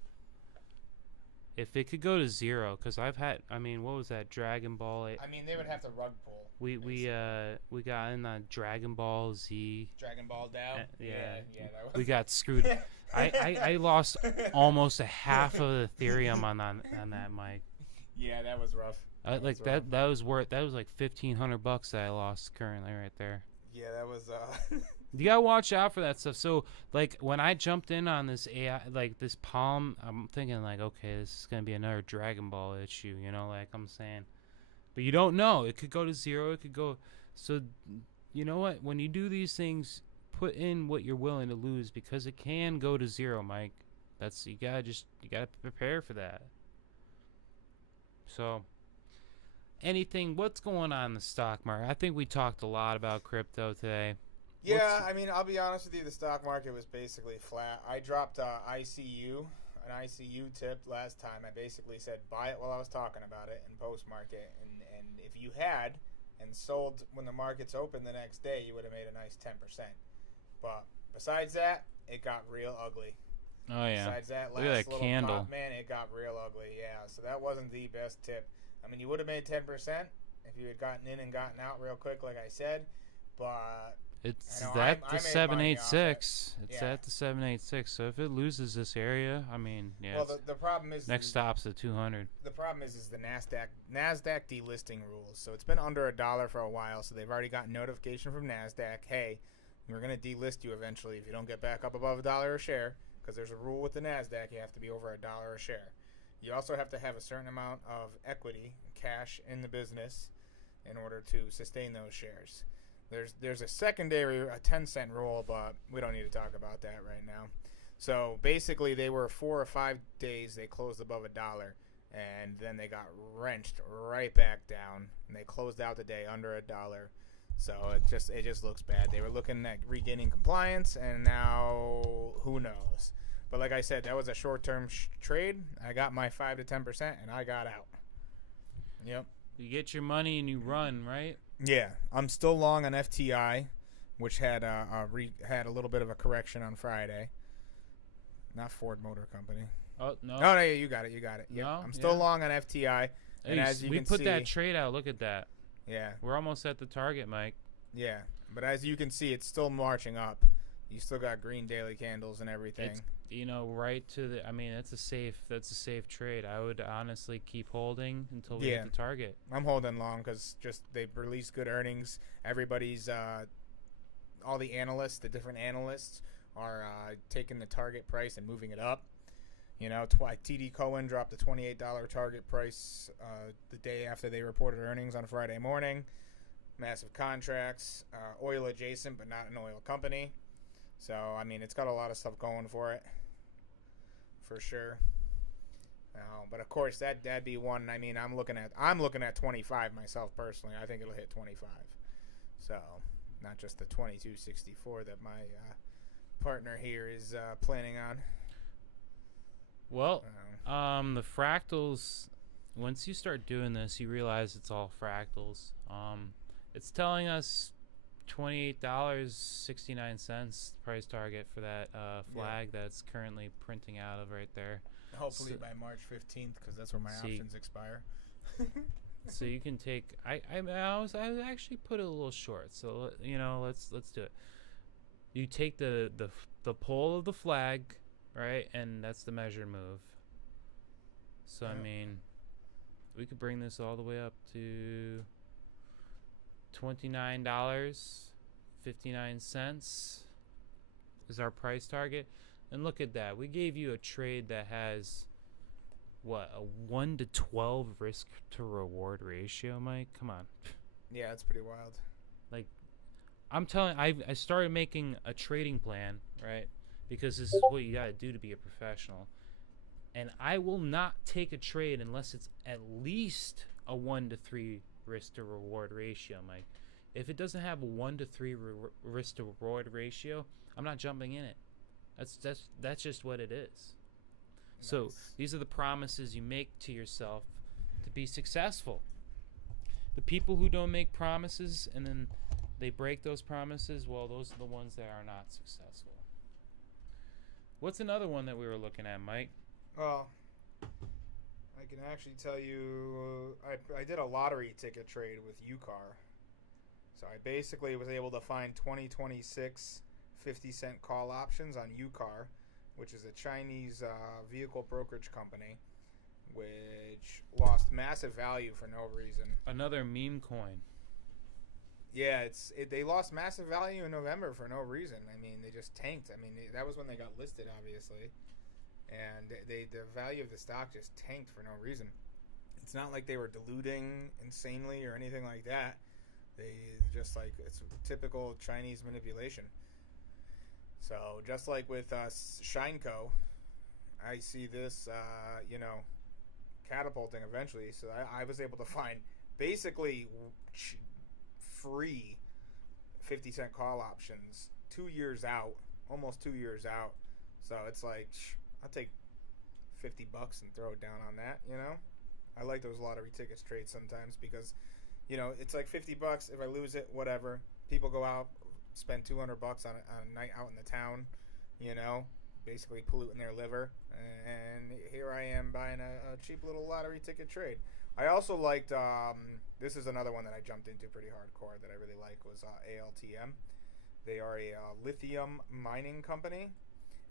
if it could go to zero. Because I've had. I mean, what was that Dragon Ball? I mean, they would have to rug pull. We got in the Dragon Ball Z. Dragon Ball down. Yeah. That was. We got screwed. I lost almost a half of Ethereum on that mic. Yeah, that was rough. Like that was worth. That was like $1,500 that I lost currently right there. Yeah, that was. You gotta watch out for that stuff. So, like, when I jumped in on this AI, like this Palm, I'm thinking like, okay, this is gonna be another Dragon Ball issue, you know, like I'm saying. But you don't know. It could go to zero. It could go. So, you know what? When you do these things, put in what you're willing to lose because it can go to zero, Mike. You gotta prepare for that. So, what's going on in the stock market? I think we talked a lot about crypto today. Yeah, I mean, I'll be honest with you. The stock market was basically flat. I dropped an ICU tip last time. I basically said buy it while I was talking about it in post market, and if you had and sold when the market's open the next day, you would have made a nice 10%. But besides that, it got real ugly. Oh yeah. Besides that Look at last that little candle. pop, man, it got real ugly. Yeah, so that wasn't the best tip. I mean, you would have made 10% if you had gotten in and gotten out real quick, like I said, but. It's I know, at I the made money off it. 786. It's Yeah. at the 786. So if it loses this area, I mean, yeah. Well, the problem is next stop's at 200. The problem is the Nasdaq delisting rules. So it's been under $1 for a while. So they've already got notification from Nasdaq. Hey, we're gonna delist you eventually if you don't get back up above $1 a share. Because there's a rule with the Nasdaq, you have to be over $1 a share. You also have to have a certain amount of equity, cash in the business, in order to sustain those shares. There's a secondary, a 10-cent rule, but we don't need to talk about that right now. So basically, they were 4 or 5 days they closed above $1, and then they got wrenched right back down, and they closed out the day under $1. So it just looks bad. They were looking at regaining compliance, and now who knows? But like I said, that was a short-term trade. I got my 5 to 10%, and I got out. Yep. You get your money and you run, right? Yeah, I'm still long on FTI, which had a little bit of a correction on Friday. Not Ford Motor Company. Oh no! No, yeah, you got it. Yeah, No, I'm still long on FTI, and as you we can put see, that trade out. Look at that. Yeah, We're almost at the target, Mike. yeah. But as you can see, it's still marching up. You still got green daily candles and everything. It's, right to the. I mean, that's a safe trade. I would honestly keep holding until we hit the target. I'm holding long because they've released good earnings. Everybody's all the different analysts are taking the target price and moving it up. TD Cohen dropped the $28 target price the day after they reported earnings on Friday morning. Massive contracts, oil adjacent, but not an oil company. So, I mean, it's got a lot of stuff going for it, for sure. But of course, that'd be one. I mean, I'm looking at 25 myself personally. I think it'll hit 25. So, not just the 22.64 that my partner here is planning on. Well, the fractals. Once you start doing this, you realize it's all fractals. It's telling us $28.69 price target for that flag that's currently printing out of right there. Hopefully by March 15th, because that's where my options expire. So you can take. I actually put it a little short. So let's do it. You take the pole of the flag, right, and that's the measured move. So I mean, we could bring this all the way up to $29.59 is our price target. And look at that. We gave you a trade that has a 1 to 12 risk to reward ratio, Mike. Come on. Yeah, that's pretty wild. Like, I'm telling I started making a trading plan, right? Because this is what you got to do to be a professional. And I will not take a trade unless it's at least a 1 to 3 risk to reward ratio, Mike. If it doesn't have a 1 to 3 risk to reward ratio, I'm not jumping in it. That's just what it is. Nice. So these are the promises you make to yourself to be successful. The people who don't make promises and then they break those promises, well, those are the ones that are not successful. What's another one that we were looking at, Mike? Well, I can actually tell you, I did a lottery ticket trade with UCAR. So I basically was able to find 2026 50-cent call options on UCAR, which is a Chinese vehicle brokerage company, which lost massive value for no reason. Another meme coin. Yeah, they lost massive value in November for no reason. I mean, they just tanked. I mean, that was when they got listed, obviously. And the value of the stock just tanked for no reason. It's not like they were diluting insanely or anything like that. They just it's typical Chinese manipulation. So just like with Shineco, I see this, catapulting eventually. So I was able to find basically free 50-cent call options 2 years out, almost 2 years out. So it's like, I'll take $50 and throw it down on that, I like those lottery tickets trades sometimes because, it's like $50. If I lose it, whatever. People go out, spend $200 on a night out in the town, basically polluting their liver. And here I am buying a cheap little lottery ticket trade. I also liked, this is another one that I jumped into pretty hardcore that I really like, was ALTM. They are a lithium mining company.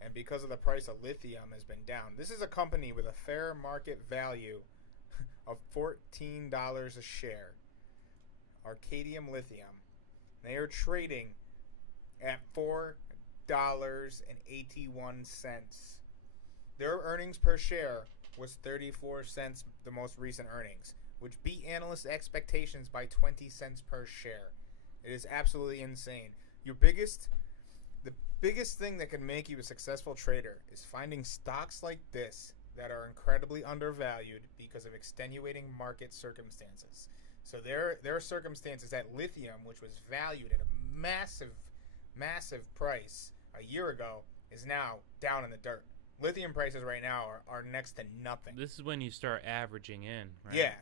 And because of the price of lithium has been down, this is a company with a fair market value of $14 a share. Arcadium Lithium. They are trading at $4.81. Their earnings per share was 34 cents, the most recent earnings, which beat analyst expectations by 20 cents per share. It is absolutely insane. The biggest thing that can make you a successful trader is finding stocks like this that are incredibly undervalued because of extenuating market circumstances. So there are circumstances that lithium, which was valued at a massive price a year ago, is now down in the dirt. Lithium prices right now are next to nothing. This is when you start averaging in, right? Yeah.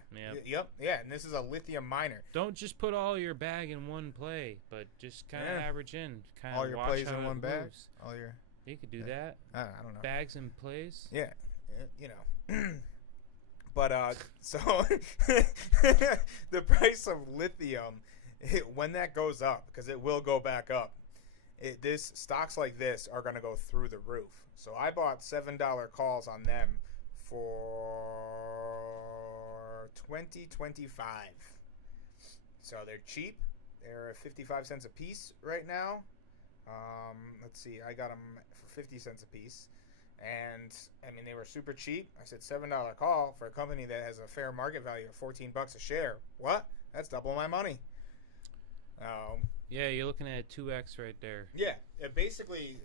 Yep. Yeah, and this is a lithium miner. Don't just put all your bag in one play, but just kind of average in. Kind All of your watch plays how in it one bag? moves. All your... You could do that. I don't know. Bags and plays. Yeah, you know. But so the price of lithium, when that goes up, because it will go back up, stocks like this are going to go through the roof. So I bought $7 calls on them for 2025. So they're cheap. They're 55 cents a piece right now. Let's see, I got them for 50 cents a piece. And, I mean, they were super cheap. I said $7 call for a company that has a fair market value of $14 a share. What? That's double my money. Yeah, you're looking at 2x right there. Yeah, basically,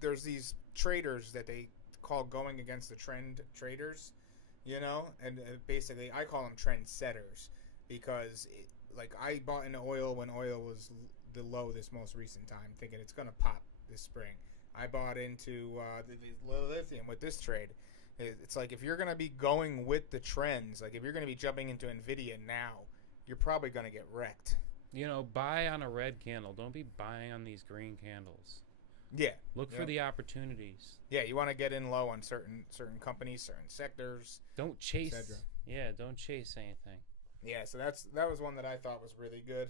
there's these traders that they call going against the trend traders, you know? And basically, I call them trend setters because, I bought into oil when oil was the low this most recent time, thinking it's going to pop this spring. I bought into the lithium with this trade. It's like if you're going to be going with the trends, like if you're going to be jumping into NVIDIA now, you're probably going to get wrecked. You know, buy on a red candle. Don't be buying on these green candles. Yeah. Look for the opportunities. Yeah, you want to get in low on certain companies, certain sectors. Don't chase. Yeah, don't chase anything. Yeah, so that was one that I thought was really good.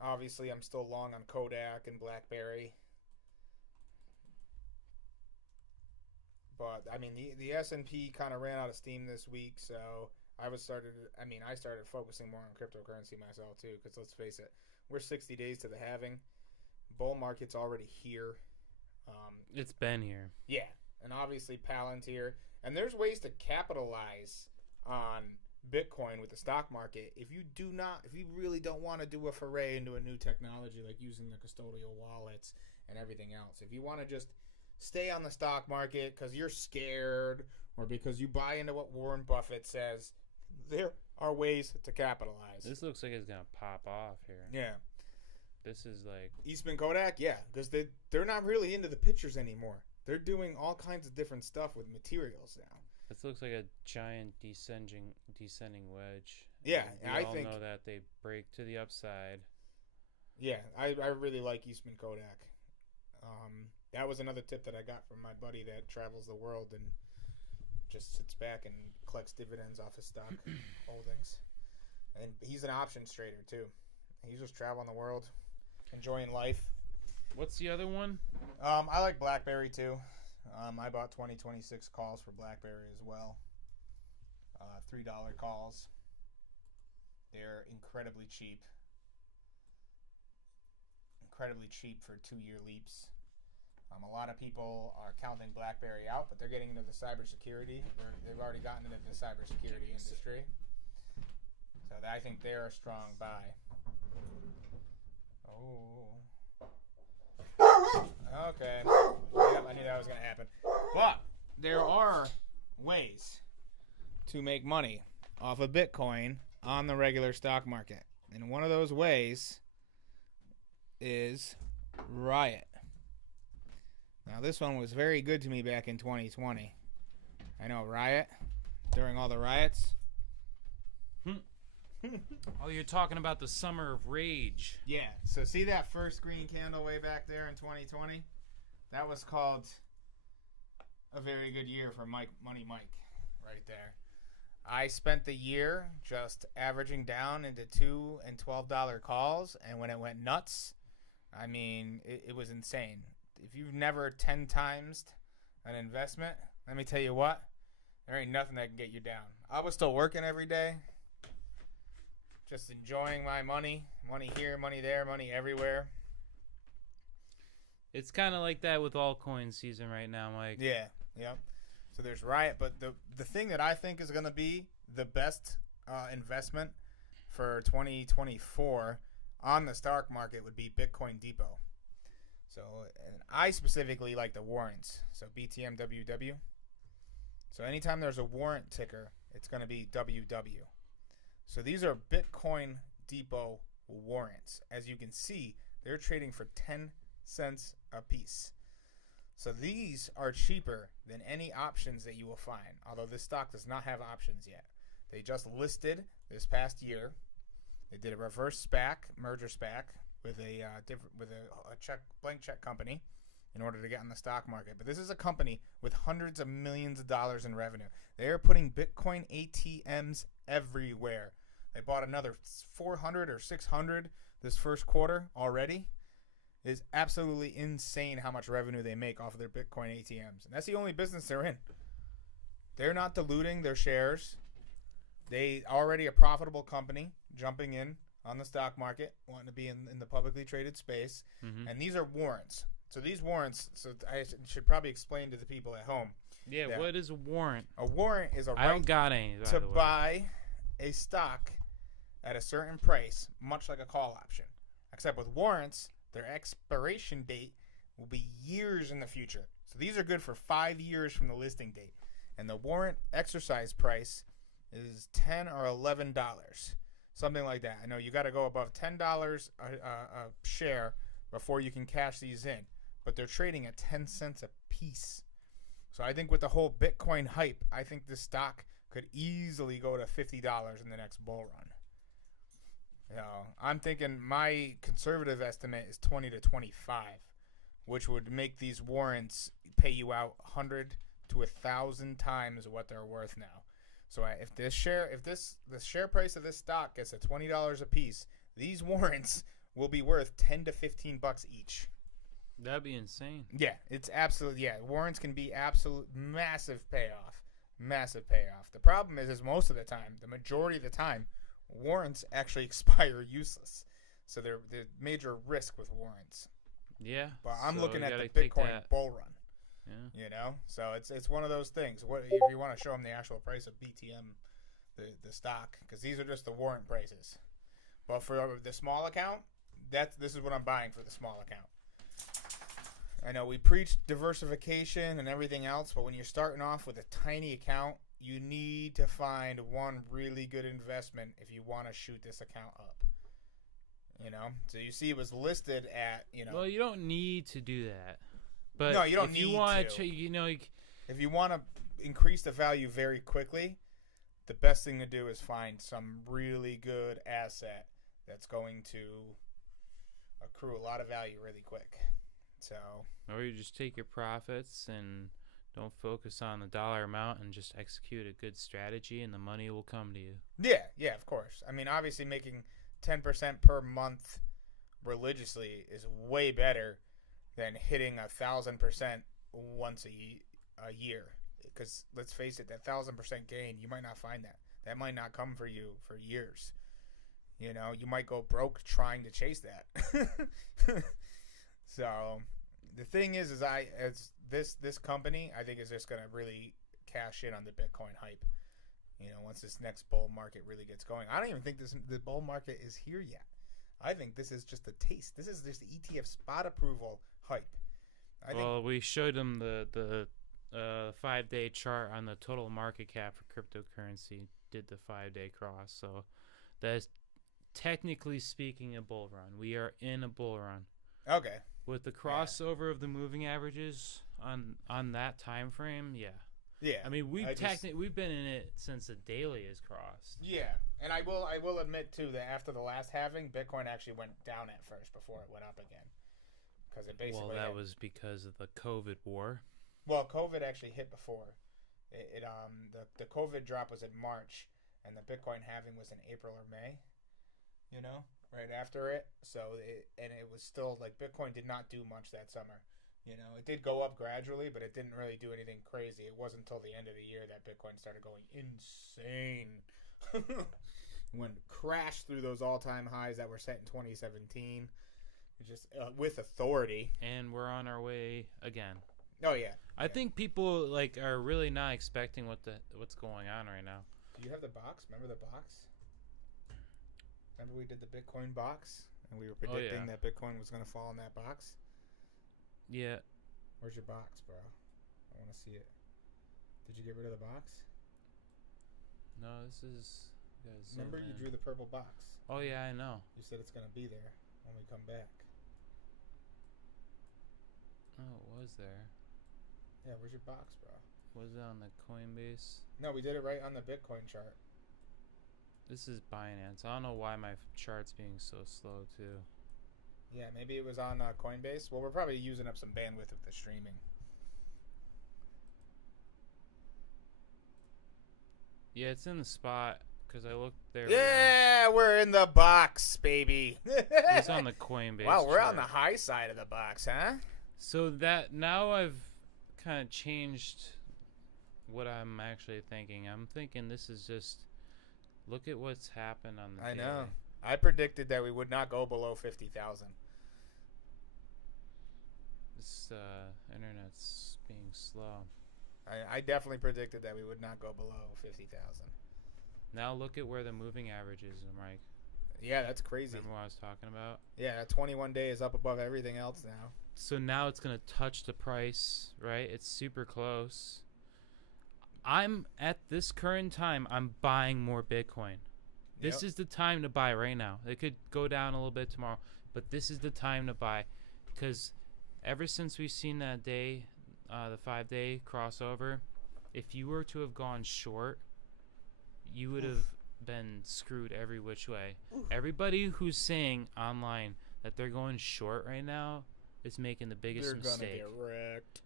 Obviously, I'm still long on Kodak and BlackBerry. But, I mean, the S&P kind of ran out of steam this week, so I started focusing more on cryptocurrency myself, too, because let's face it, we're 60 days to the halving. Bull market's already here. It's been here. Yeah, and obviously Palantir. And there's ways to capitalize on Bitcoin with the stock market if you really don't want to do a foray into a new technology like using the custodial wallets and everything else. If you want to just stay on the stock market because you're scared or because you buy into what Warren Buffett says, there are ways to capitalize. This looks like it's going to pop off here. Yeah. This is like... Eastman Kodak? Yeah, because they're not really into the pictures anymore. They're doing all kinds of different stuff with materials now. This looks like a giant descending wedge. Yeah, and I think know that they break to the upside. Yeah, I really like Eastman Kodak. That was another tip that I got from my buddy that travels the world and just sits back and collects dividends off his stock holdings. And he's an options trader too. He's just traveling the world, enjoying life. What's the other one? I like BlackBerry too. I bought 2026 calls for BlackBerry as well. $3 calls. They're incredibly cheap. Incredibly cheap for 2-year leaps. A lot of people are counting BlackBerry out, but they're getting into the cybersecurity. They've already gotten into the cybersecurity industry. So I think they're a strong buy. Oh. Okay. Yep, I knew that was going to happen. But there are ways to make money off of Bitcoin on the regular stock market. And one of those ways is Riot. Now, this one was very good to me back in 2020. I know, Riot, during all the riots. Oh, you're talking about the Summer of Rage. Yeah, so see that first green candle way back there in 2020? That was called a very good year for Money Mike right there. I spent the year just averaging down into $2 and $12 calls, and when it went nuts, I mean, it was insane. If you've never 10 times an investment, let me tell you what, there ain't nothing that can get you down. I was still working every day, just enjoying my money. Money here, money there, money everywhere. It's kind of like that with altcoin season right now, Mike. Yeah, yep. So there's Riot, but the thing that I think is going to be the best investment for 2024 on the stock market would be Bitcoin Depot. So, and I specifically like the warrants. So BTMWW. So anytime there's a warrant ticker, it's going to be WW. So these are Bitcoin Depot warrants. As you can see, they're trading for 10 cents a piece. So these are cheaper than any options that you will find, although this stock does not have options yet. They just listed this past year. They did a reverse SPAC, merger SPAC, with a blank check company in order to get on the stock market. But this is a company with hundreds of millions of dollars in revenue. They are putting Bitcoin ATMs everywhere. They bought another 400 or 600 this first quarter already. It is absolutely insane how much revenue they make off of their Bitcoin ATMs. And that's the only business they're in. They're not diluting their shares. They already a profitable company jumping in on the stock market, wanting to be in the publicly traded space. Mm-hmm. And these are warrants. So these warrants, so I should probably explain to the people at home. Yeah, what is a warrant? A warrant is a I right don't got any, by to the way. buy a stock at a certain price, much like a call option. Except with warrants, their expiration date will be years in the future. So these are good for 5 years from the listing date. And the warrant exercise price is $10 or $11, something like that. I know you got to go above $10 a share before you can cash these in, but they're trading at 10 cents a piece. So I think with the whole Bitcoin hype, I think this stock could easily go to $50 in the next bull run. You know, I'm thinking my conservative estimate is 20 to 25, which would make these warrants pay you out 100 to 1,000 times what they're worth now. So if the share price of this stock gets to $20 a piece, these warrants will be worth 10 to 15 bucks each. That'd be insane. Yeah, it's absolutely, yeah. Warrants can be absolute massive payoff. Massive payoff. The problem is most of the time, the majority of the time, warrants actually expire useless. So they're major risk with warrants. Yeah. But I'm so looking you at the gotta take Bitcoin that. bull run. Yeah. You know? So it's one of those things. What if you want to show them the actual price of BTM, the stock, because these are just the warrant prices. But for the small account, this is what I'm buying for the small account. I know we preach diversification and everything else, but when you're starting off with a tiny account, you need to find one really good investment if you want to shoot this account up. You know? So you see it was listed at, Well, you don't need to do that. But no, you don't if need you want to. If you want to increase the value very quickly, the best thing to do is find some really good asset that's going to accrue a lot of value really quick. So, or you just take your profits and don't focus on the dollar amount and just execute a good strategy, and the money will come to you. Yeah, of course. I mean, obviously making 10% per month religiously is way better than hitting 1,000% once a year. Because let's face it, that 1,000% gain, you might not find that. That might not come for you for years. You know, you might go broke trying to chase that. So the thing is this company, I think, is just going to really cash in on the Bitcoin hype. You know, once this next bull market really gets going. I don't even think the bull market is here yet. I think this is just a taste. This is just the ETF spot approval hype. We showed them the 5-day chart on the total market cap for cryptocurrency. Did the 5-day cross, so that's technically speaking a bull run. We are in a bull run. Okay. With the crossover of the moving averages on that time frame, yeah. Yeah. I mean, we've been in it since the daily is crossed. Yeah, and I will admit too that after the last halving, Bitcoin actually went down at first before it went up again, because it basically. Well, that was because of the COVID war. Well, COVID actually hit before. The COVID drop was in March, and the Bitcoin halving was in April or May. You know, right after it. So it was still like Bitcoin did not do much that summer. You know, it did go up gradually, but it didn't really do anything crazy. It wasn't until the end of the year that Bitcoin started going insane. When it crashed through those all-time highs that were set in 2017, just with authority. And we're on our way again. Oh yeah. I think people are really not expecting what's going on right now. Do you have the box? Remember the box? Remember we did the Bitcoin box, and we were predicting that Bitcoin was going to fall in that box. Yeah. Where's your box, bro? I want to see it. Did you get rid of the box? No, this is. Remember you drew the purple box. Oh yeah, I know. You said it's gonna be there when we come back. Oh, it was there. Yeah, where's your box, bro? Was it on the Coinbase? No, we did it right on the Bitcoin chart. This is Binance. I don't know why my chart's being so slow too. Yeah, maybe it was on Coinbase. Well, we're probably using up some bandwidth with the streaming. Yeah, it's in the spot because I looked there. Yeah, we're in the box, baby. It's on the Coinbase. Wow, we're chart. on the high side of the box, huh? So that now I've kind of changed what I'm actually thinking. I'm thinking this is just look at what's happened on the I daily. know. I predicted that we would not go below 50,000. This internet's being slow. I definitely predicted that we would not go below 50,000. Now look at where the moving average is, Mike. Yeah, that's crazy. Remember what I was talking about? Yeah, 21 day is up above everything else now. So now it's going to touch the price, right? It's super close. I'm at this current time, I'm buying more Bitcoin. This is the time to buy right now. It could go down a little bit tomorrow, but this is the time to buy because ever since we've seen that day, the 5-day crossover, if you were to have gone short, you would have been screwed every which way. Everybody who's saying online that they're going short right now is making the biggest mistake. They're gonna get wrecked.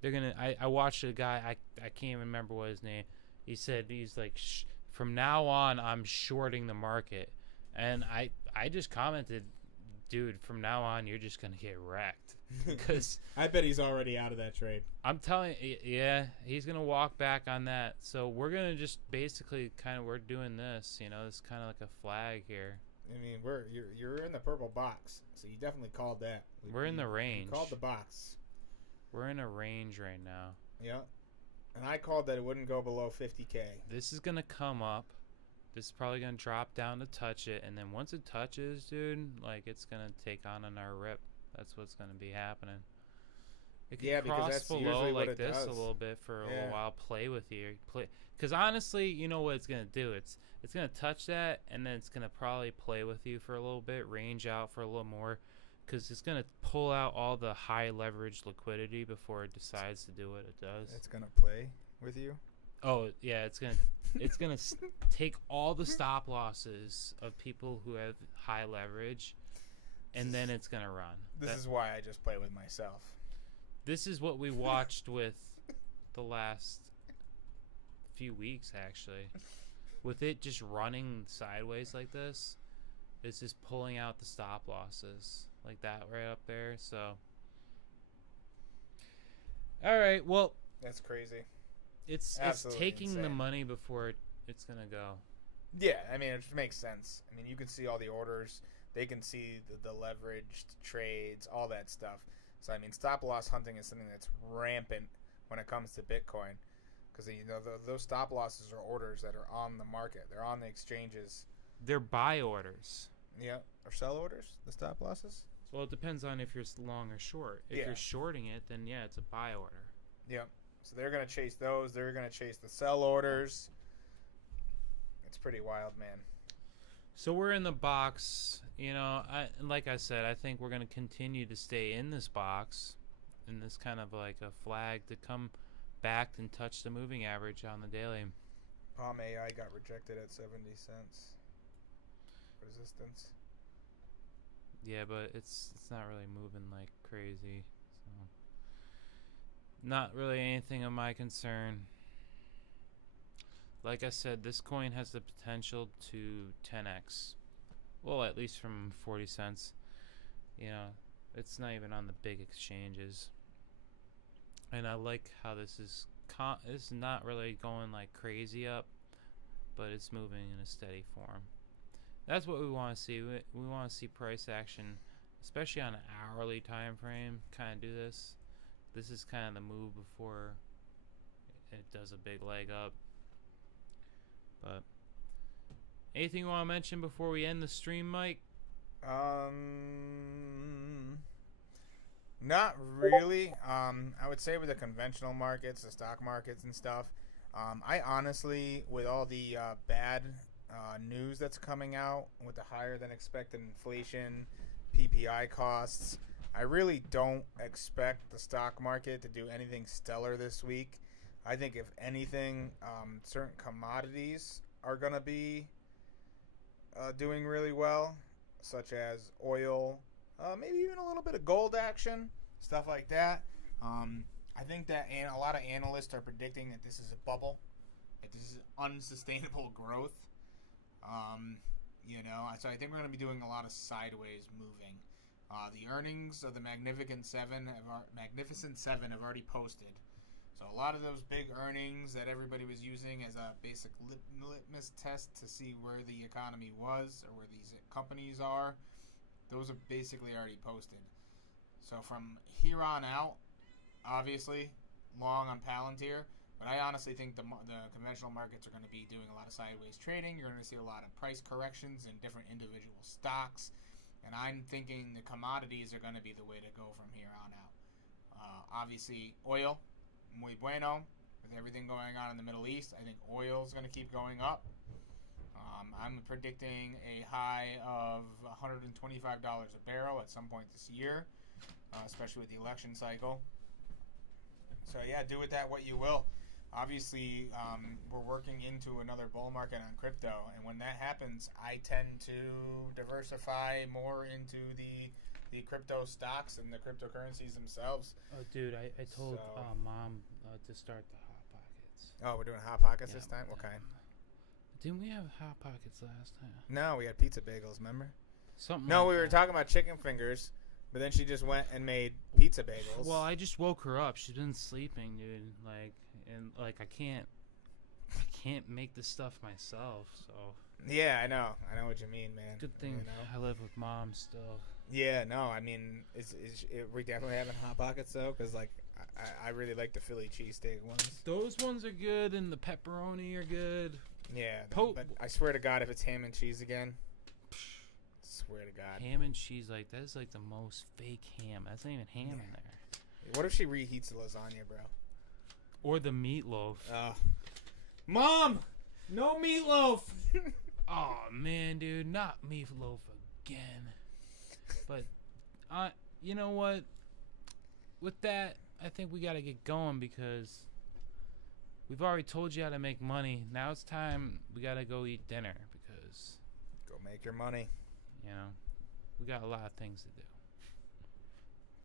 They're gonna. I watched a guy. I can't even remember what his name. He said he's like, from now on, I'm shorting the market, and I just commented, dude, from now on, you're just gonna get wrecked because I bet he's already out of that trade. I'm telling you, yeah, he's gonna walk back on that. So we're gonna just basically we're doing this, it's kind of like a flag here. I mean, you're in the purple box, so you definitely called that. We're in the range. You called the box. We're in a range right now. Yeah, and I called that it wouldn't go below 50K. This is gonna come up. This is probably gonna drop down to touch it, and then once it touches, dude, like it's gonna take on our rip. That's what's gonna be happening. It could because cross that's below usually what like it this does. a little bit for a little while. Play with you, because honestly, you know what it's gonna do. It's gonna touch that, and then it's gonna probably play with you for a little bit, range out for a little more, because it's gonna pull out all the high leverage liquidity before it decides to do what it does. It's gonna play with you. Oh yeah, it's gonna take all the stop losses of people who have high leverage, and then it's gonna run. This is why I just play with myself. This is what we watched with the last few weeks, actually. With it just running sideways like this, it's just pulling out the stop losses like that right up there. So, all right, well, That's crazy. it's Absolutely taking the insane. money before it's gonna go. Yeah, I mean, it just makes sense. I mean, you can see all the orders. They can see the leveraged trades, all that stuff. So, I mean, stop-loss hunting is something that's rampant when it comes to Bitcoin. Because, those stop-losses are orders that are on the market. They're on the exchanges. They're buy orders. Yeah. Or sell orders, the stop-losses? Well, it depends on if you're long or short. If you're shorting it, then yeah, it's a buy order. Yeah. So, they're going to chase those. They're going to chase the sell orders. It's pretty wild, man. So we're in the box, like I said, I think we're going to continue to stay in this box, in this kind of like a flag to come back and touch the moving average on the daily. Palm AI got rejected at 70 cents. Resistance. Yeah, but it's not really moving like crazy. So not really anything of my concern. Like I said, this coin has the potential to 10x. Well, at least from 40 cents. It's not even on the big exchanges. And I like how this is it's not really going like crazy up, but it's moving in a steady form. That's what we want to see. We want to see price action, especially on an hourly time frame, kind of do this. This is kind of the move before it does a big leg up. But anything you want to mention before we end the stream, Mike? Not really. I would say with the conventional markets, the stock markets and stuff, I honestly, with all the bad news that's coming out, with the higher than expected inflation, PPI costs, I really don't expect the stock market to do anything stellar this week. I think if anything, certain commodities are going to be doing really well, such as oil, maybe even a little bit of gold action, stuff like that. I think that a lot of analysts are predicting that this is a bubble, that this is unsustainable growth. So I think we're going to be doing a lot of sideways moving. The earnings of the Magnificent Seven have already posted. So a lot of those big earnings that everybody was using as a basic litmus test to see where the economy was or where these companies are, those are basically already posted. So from here on out, obviously, long on Palantir, but I honestly think the conventional markets are going to be doing a lot of sideways trading. You're going to see a lot of price corrections in different individual stocks, and I'm thinking the commodities are going to be the way to go from here on out. Obviously, oil, muy bueno. With everything going on in the Middle East, I think oil is going to keep going up. I'm predicting a high of $125 a barrel at some point this year, especially with the election cycle. So yeah, do with that what you will. Obviously, we're working into another bull market on crypto, and when that happens, I tend to diversify more into the crypto stocks and the cryptocurrencies themselves. Oh, dude, I told Mom to start the Hot Pockets. Oh, we're doing Hot Pockets this time? Okay. Didn't we have Hot Pockets last time? No, we had pizza bagels, remember? Something. No, like we were that. talking about chicken fingers, but then she just went and made pizza bagels. Well, I just woke her up. She's been sleeping, dude. I can't make this stuff myself. So. Yeah, I know what you mean, man. Good thing I live with Mom still. Yeah, no, I mean, we definitely having Hot Pockets though, because I really like the Philly cheesesteak ones. Those ones are good, and the pepperoni are good. Yeah, but I swear to God, if it's ham and cheese again, swear to God. Ham and cheese, that is the most fake ham. That's not even ham in there. What if she reheats the lasagna, bro? Or the meatloaf. Mom, no meatloaf. Oh man, dude, not meatloaf again. But, you know what? With that, I think we gotta get going because we've already told you how to make money. Now it's time we gotta go eat dinner because go make your money. We got a lot of things to do.